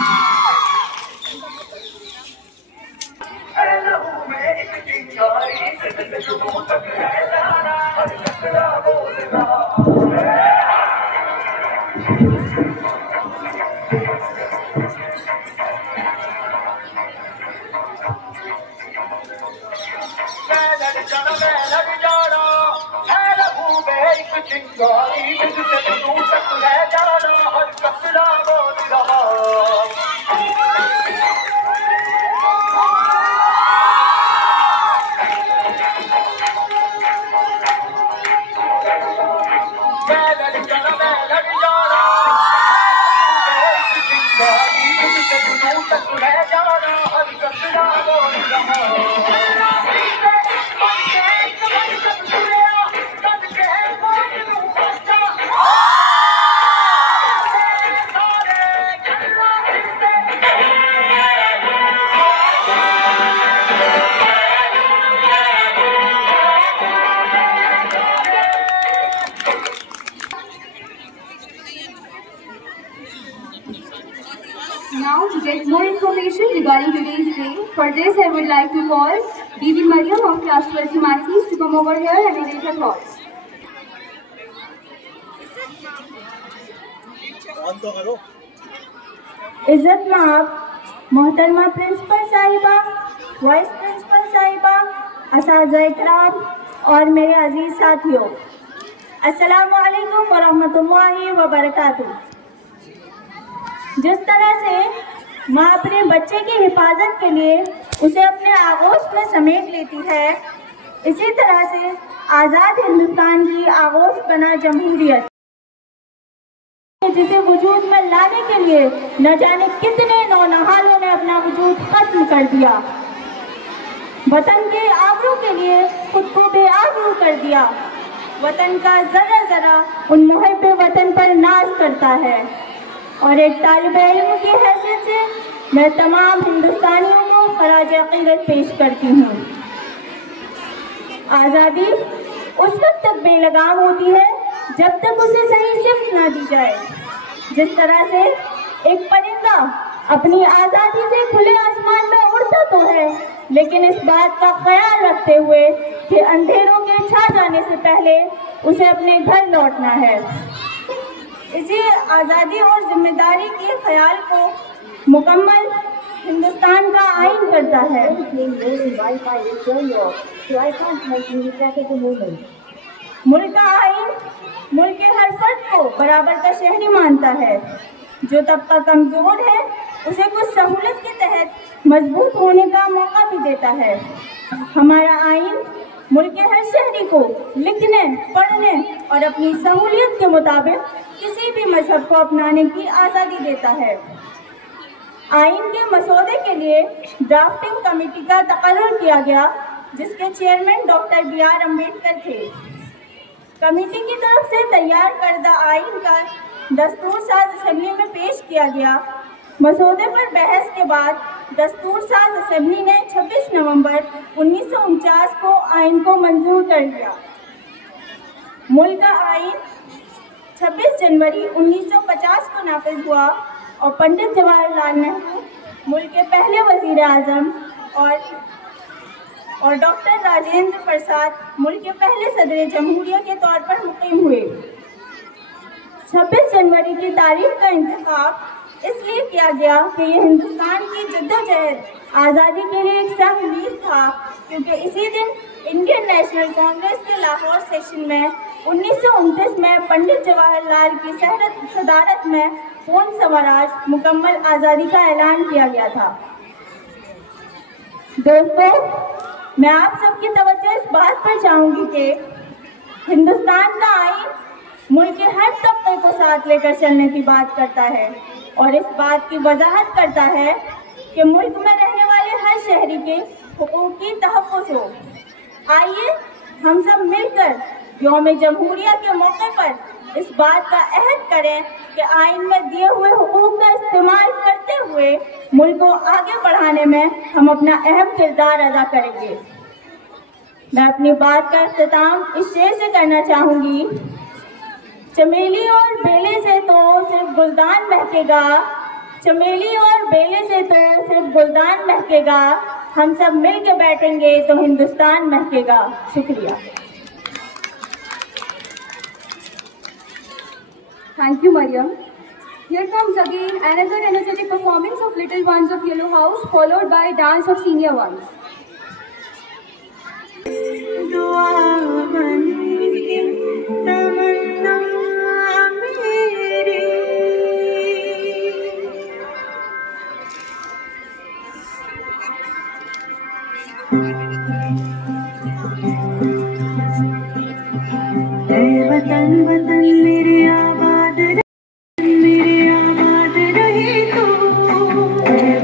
Now to get more information regarding today's day, for this I would like to call Bibi Mariam of class 12 Humanities to come over here and narrate her thoughts. इज्जत नाब मोहतरमा प्रिंसिपल साहिबा, वाइस प्रिंसिपल साहिबा, असातिज़ा इकराम और मेरे अजीज साथियों, अस्सलामु अलैकुम वरहमतुल्लाहि वबरकातुहू। जिस तरह से माँ अपने बच्चे की हिफाजत के लिए उसे अपने आगोश में समेट लेती है, इसी तरह से आज़ाद हिंदुस्तान की आगोश बना जमहूरियत, जिसे वजूद में लाने के लिए न जाने कितने नौनहालों ने अपना वजूद खत्म कर दिया, वतन के आबरू के लिए खुद को बेआबरू कर दिया। वतन का जरा जरा उन मुहिब वतन पर नाज करता है और एक तालिबे इल्म की हैसियत से मैं तमाम हिंदुस्तानियों को खराज अक़ीदत पेश करती हूँ। आज़ादी उस वक्त तक बेलगाम होती है जब तक उसे सही सिमत ना दी जाए। जिस तरह से एक परिंदा अपनी आज़ादी से खुले आसमान में उड़ता तो है, लेकिन इस बात का ख्याल रखते हुए कि अंधेरों के छा जाने से पहले उसे अपने घर लौटना है। इसी आज़ादी और जिम्मेदारी के ख्याल को मुकम्मल हिंदुस्तान का आइन करता करता है। मुल्क का आइन मुल्क के हर फर्द को बराबर का शहरी मानता है। जो तबका कमजोर है उसे कुछ सहूलत के तहत मजबूत होने का मौका भी देता है। हमारा आइन मुल्क के हर शहरी को लिखने, पढ़ने और अपनी सहूलियत के मुताबिक किसी भी मजहब को अपनाने की आज़ादी देता है। आइन के मसौदे के लिए ड्राफ्टिंग कमेटी का तकर्रुर किया गया, जिसके चेयरमैन डॉक्टर B.R. अम्बेडकर थे। कमेटी की तरफ से तैयार करदा आइन का दस्तूर साज असेंबली में पेश किया गया। मसौदे पर बहस के बाद दस्तूर साज असेंबली ने 26 नवंबर 1949 को आइन को मंजूर कर लिया। मुल्क का आइन 26 जनवरी 1950 को नाफिज हुआ और पंडित जवाहरलाल नेहरू मुल्क के पहले वजीर आजम और डॉक्टर राजेंद्र प्रसाद मुल्क के पहले सदर जमहूरिया के तौर पर मुक़ीम हुए। 26 जनवरी की तारीख का इंतखाब इसलिए किया गया कि यह हिंदुस्तान की जद्दोजहद आज़ादी के लिए एक सख्त मील था, क्योंकि इसी दिन इंडियन नेशनल कांग्रेस के लाहौर सेशन में 1929 में पंडित जवाहरलाल की सदारत में पूर्ण स्वराज मुकम्मल आज़ादी का ऐलान किया गया था। दोस्तों, मैं आप सबकी तवज्जो इस बात पर चाहूँगी कि हिंदुस्तान का आइन मुल्क के हर तबके को साथ लेकर चलने की बात करता है और इस बात की वजाहत करता है कि मुल्क में रहने वाले हर शहरी के हुकूक की तहफ़्फ़ुज़ हो। आइए हम सब मिलकर यौम जमहूरिया के मौके पर इस बात का अहद करें कि आइन में दिए हुए हुकूक का इस्तेमाल करते हुए मुल्क को आगे बढ़ाने में हम अपना अहम किरदार अदा करेंगे। मैं अपनी बात का इख्तिताम इस शेर से करना चाहूँगी। चमेली और बेले से तो सिर्फ गुलदान महकेगा, चमेली और बेले से तो सिर्फ गुलदान महकेगा, हम सब मिल के बैठेंगे तो हिंदुस्तान महकेगा। शुक्रिया। Thank you, Mariam. Here comes again another energetic performance of Little Ones of Yellow House, followed by dance of Senior Ones. वतन वतन मेरे आबाद रहे तू,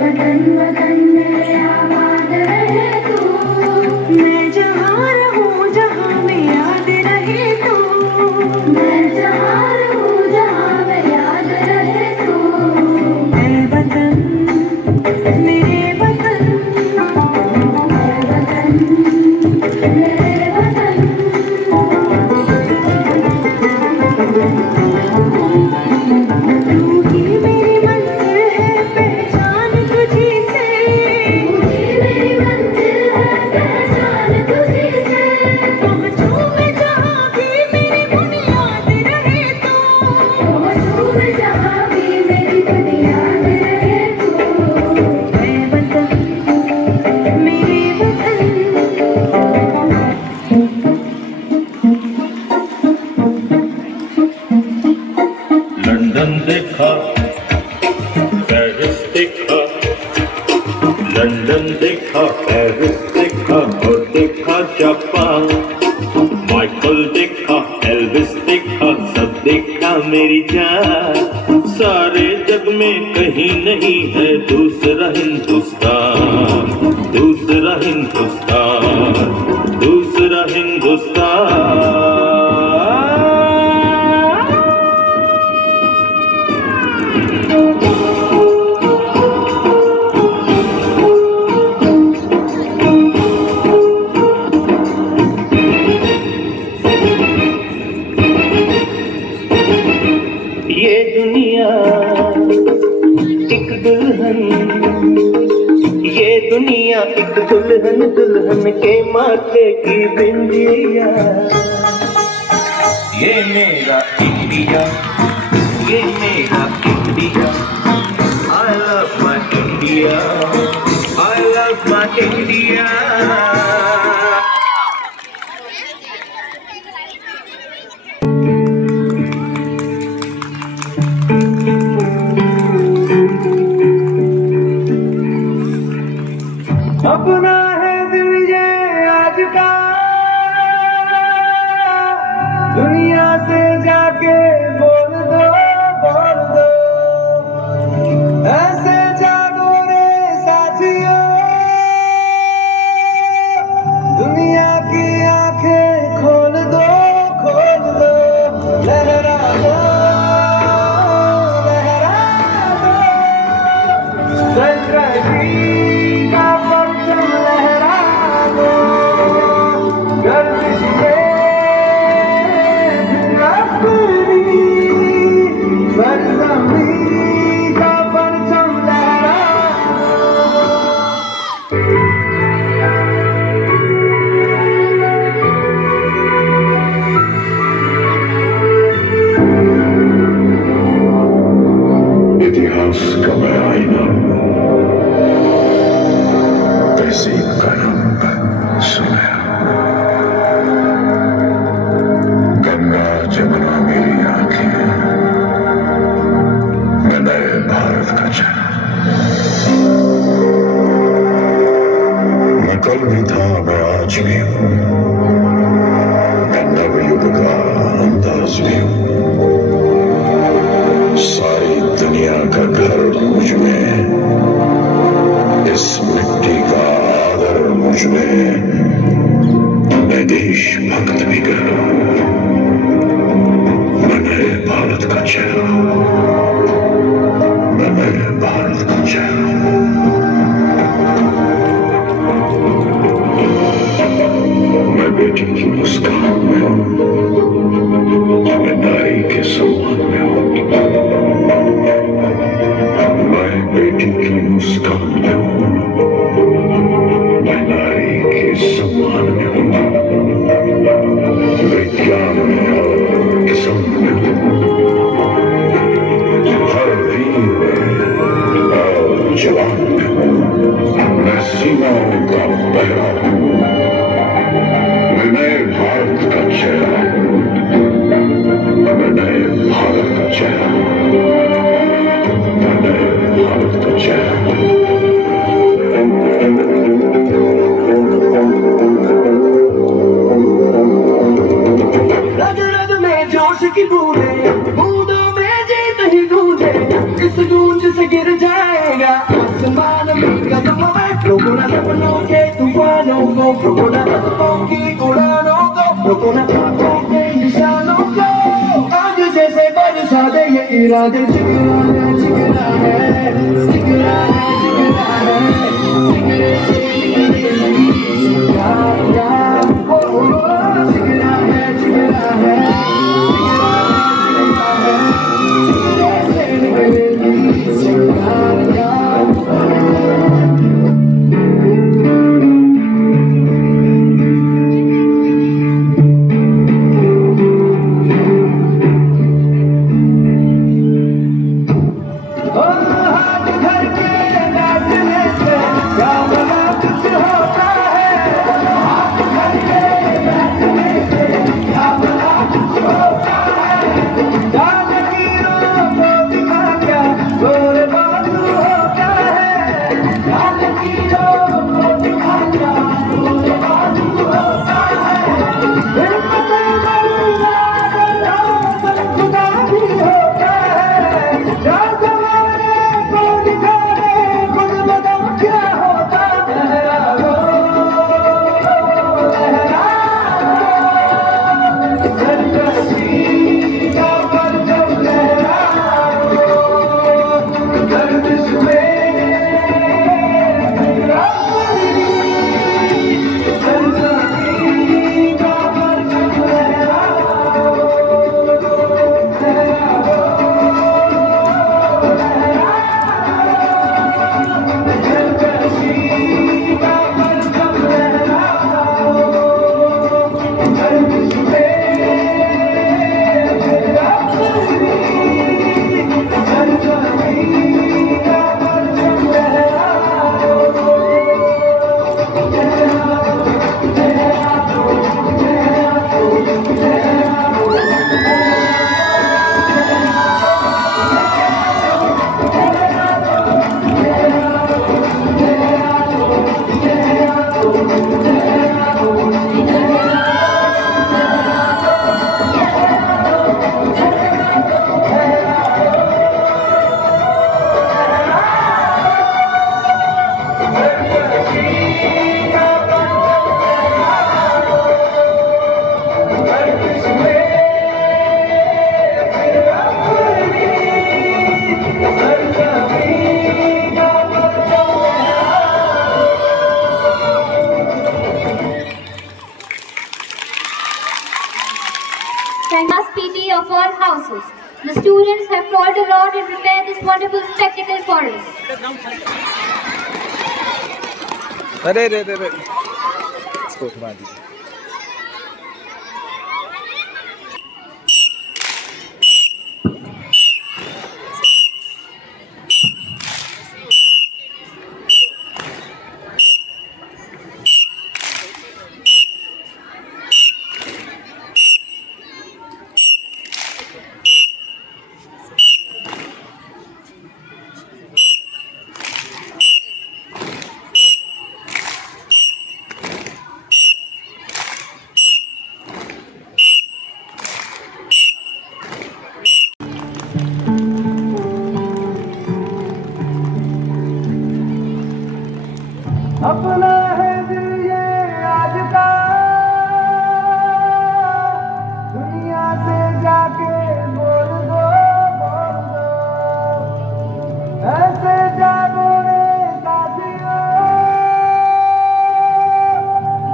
वतन वतन मेरे आबाद रहे तू, मैं जहाँ रहूँ जहाँ में याद रहे तू, मैं जहाँ रहूँ जहाँ में याद रहे तू, ऐ वतन मेरे वतन, ऐ वतन मेरे वतन। लंदन देखा, पेरिस देखा और देखा जापान, माइकल देखा, एल्विस देखा, सब देखा मेरी जान। सारे जग में कहीं नहीं है दूसरा हिंदुस्तान, दूसरा हिंदुस्तान, दूसरा हिंदुस्तान। ये दुनिया एक दुल्हन, ये दुनिया एक दुल्हन, दुल्हन के माथे की बिंदिया। ये मेरा इंडिया, ये मेरा India, I love my India, I love my India. अपना है दिल ये आज का, दुनिया से जाके बोल दो, बोल दो। ऐसे जागो रे साथियों, दुनिया की आंखें खोल दो, खोल दो। लहरा दो, लहरा दो, सरकशी का परचम लहरा दो। गर्दिश में अपनी सरजमीं का परचम लहरा दो। इतिहास का मैं आईना, तहसीब का रंग सुनहरा। गंगा जमुना मेरी आंखें, मैं नए भारत का चेहरा। मैं कल भी था, मैं आज भी हूँ, मैं नवयुग का अंदाज भी हूँ। सारी दुनिया का घर मुझ में, इस मिट्टी का आदर मुझ में। मैं देशभक्त भी कह रहा हूं, मैं नए भारत का चेहरा, मैं नए भारत का चेहरा। मैं बेटी की मुस्कान में हूं, मैं नारी के सम्मान में हूं। मैं बेटी की मुस्कान में हूं, मैं नारी के सम्मान में हूं। विज्ञान में और किस्म में हूं, हर वीर में और जवान में हूं। मैं सीमाओं का पहरा हूं, मैं नए भारत का चेहरा हूं, मैं नए भारत का चेहरा हूं, मैं नए भारत का चेहरा हूं। रग रग में जोश की बूंदे, बूंदों में जीत ही गूंजे। इस गूंज से गिर जाएगा आसमान भी कदमों में। रोको ना सपनों के तूफानों को, रोको ना कदमों की उड़ानों को, रोको ना आंखों के निशानों को। आज जैसे बरसा दे ये इरादे। जिगरा है, जिगरा है, जिगरा है, जिगरा है, जिगरे से निकलेगी चिंगारियां। ओ जिगरा है, जिगरा है, जिगरा है, जिगरे से निकलेगी चिंगारियां। The students have toiled a lot and prepared this wonderful spectacle for us. अरे रे रे रे इसको उठवा दीजिए। अपना है दिल ये आज का, दुनिया से जाके बोल दो ऐसे जागो रे साथियों,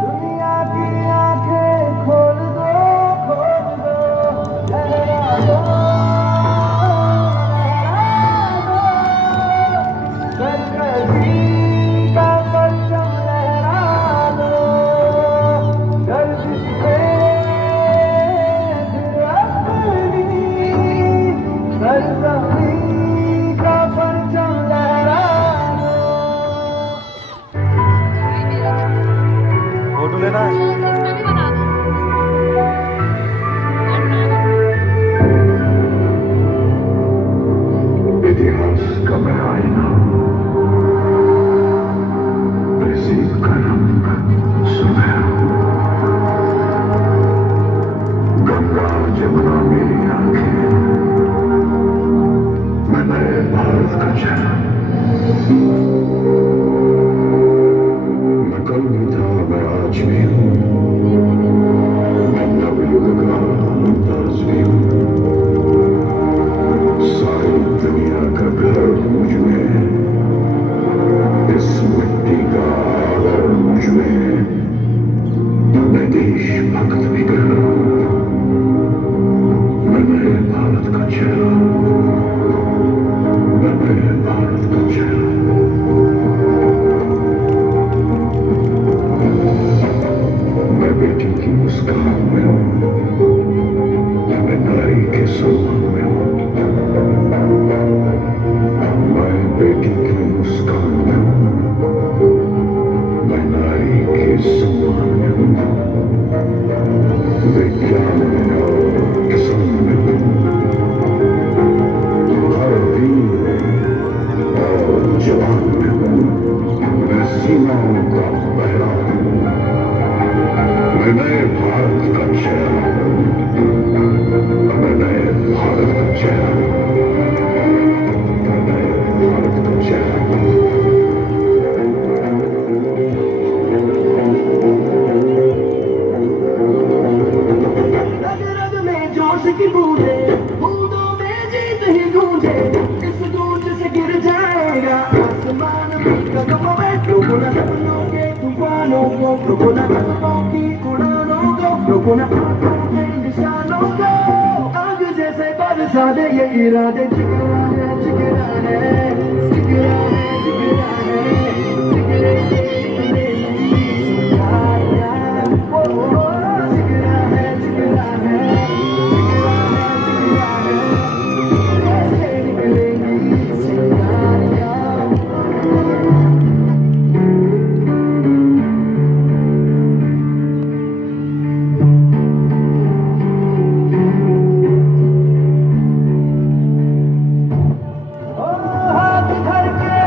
दुनिया की आंखें खोल दो लहरा दो गर्जी का परचम लहरा दो, गर्जिश पे फिर अपनी सरजमीं का परचम लहरा दो। फोटो लेना है। इतिहास का मैं आईना, तहसीब का रंग सुनहरा, गंगा जमुना मेरी आंखें, मैं नए भारत का चेहरा। मैं कल भी था, मैं आज भी हूँ, मैं नवयुग का मुमताज भी हूँ। सारी दुनिया का घर मुझ में, इस मिट्टी का आदर मुझ में। मैं देशभक्त भी कह रहा हूँ, मैं नए भारत का चेहरा, मैं नए भारत का चेहरा। मैं बेटी की मुस्कान में हूँ, मैं नारी के सम्मान में हूँ। मैं बेटी की मुस्कान में हूँ, मैं नारी के सम्मान में हूँ। विज्ञान में और किसान में हूँ, हर वीर और जवान में हूँ। मैं सीमाओं का पहरा हूँ, मैं नए भारत का चेहरा हूँ, मैं नए भारत का चेहरा हूँ, मैं नए भारत का चेहरा हूँ। रग रग में जोश की बूंदे, बूंदों में जीत ही गूंजे, इस गूंज से गिर जाएगा आसमान भी कदमों में। रुको न सपनों के तूफानों को, रुको न कदमों की उड़ानों को, रुको न आंखों के निशानों को। आग जैसे बरसा दे ये इरादे, चिकराने चिकराने चिकराने चिकराने चिकरे से निकले हाथ धर के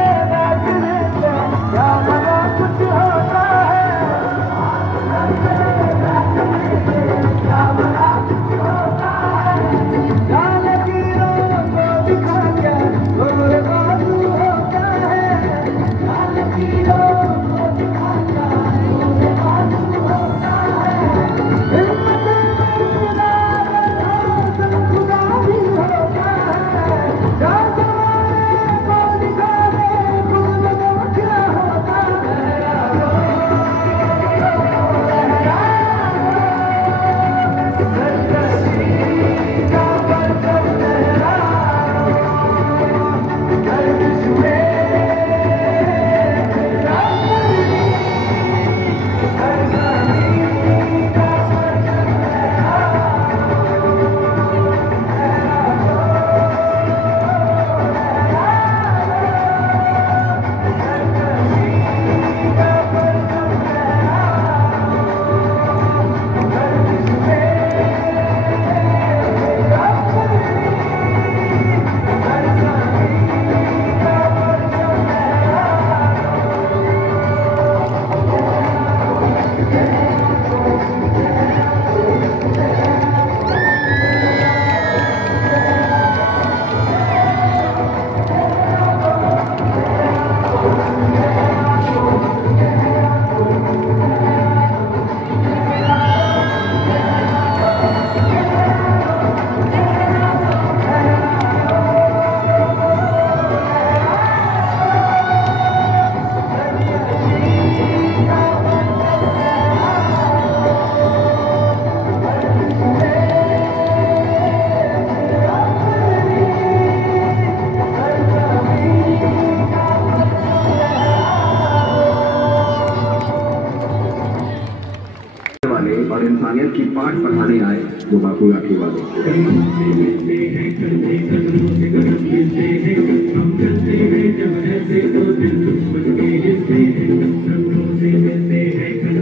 इंसानियत की पाठ पढ़ाने आए वो बापूला की वादों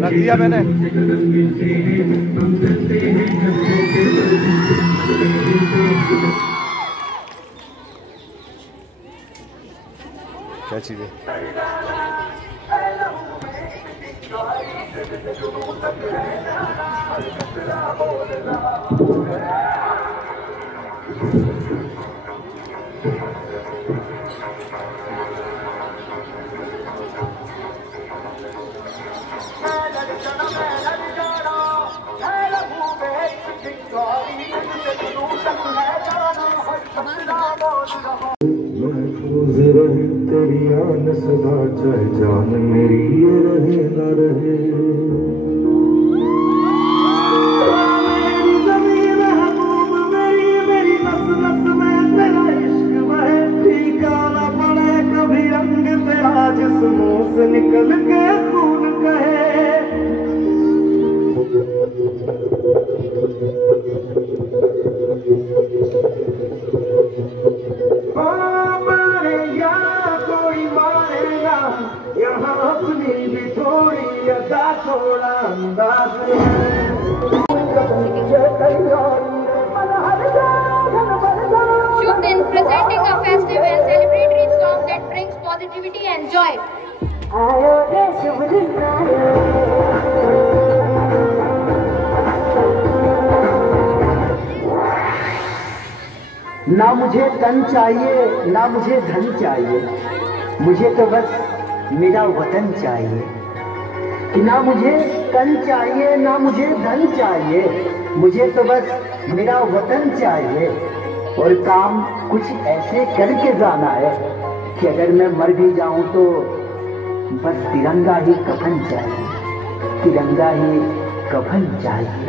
रख दिया मैंने। क्या चीज़ है? तेरी आन सदा चाहे जान मेरी ये रहे न रहे। मेरी ज़मीन महबूब मेरी नस नस में तेरा इश्क बहे। फीका न पड़े कभी रंग तेरा जिस्मों से निकल के खून कहे। यहाँ अपनी भी थोड़ी अदा थोड़ा अंदाज Should then presenting a festive and celebratory song that brings positivity and joy. ना मुझे तन चाहिए ना मुझे धन चाहिए, मुझे तो बस मेरा वतन चाहिए। कि ना मुझे तन चाहिए ना मुझे धन चाहिए, मुझे तो बस मेरा वतन चाहिए। और काम कुछ ऐसे करके जाना है कि अगर मैं मर भी जाऊं तो बस तिरंगा ही कफन चाहिए, तिरंगा ही कफन चाहिए।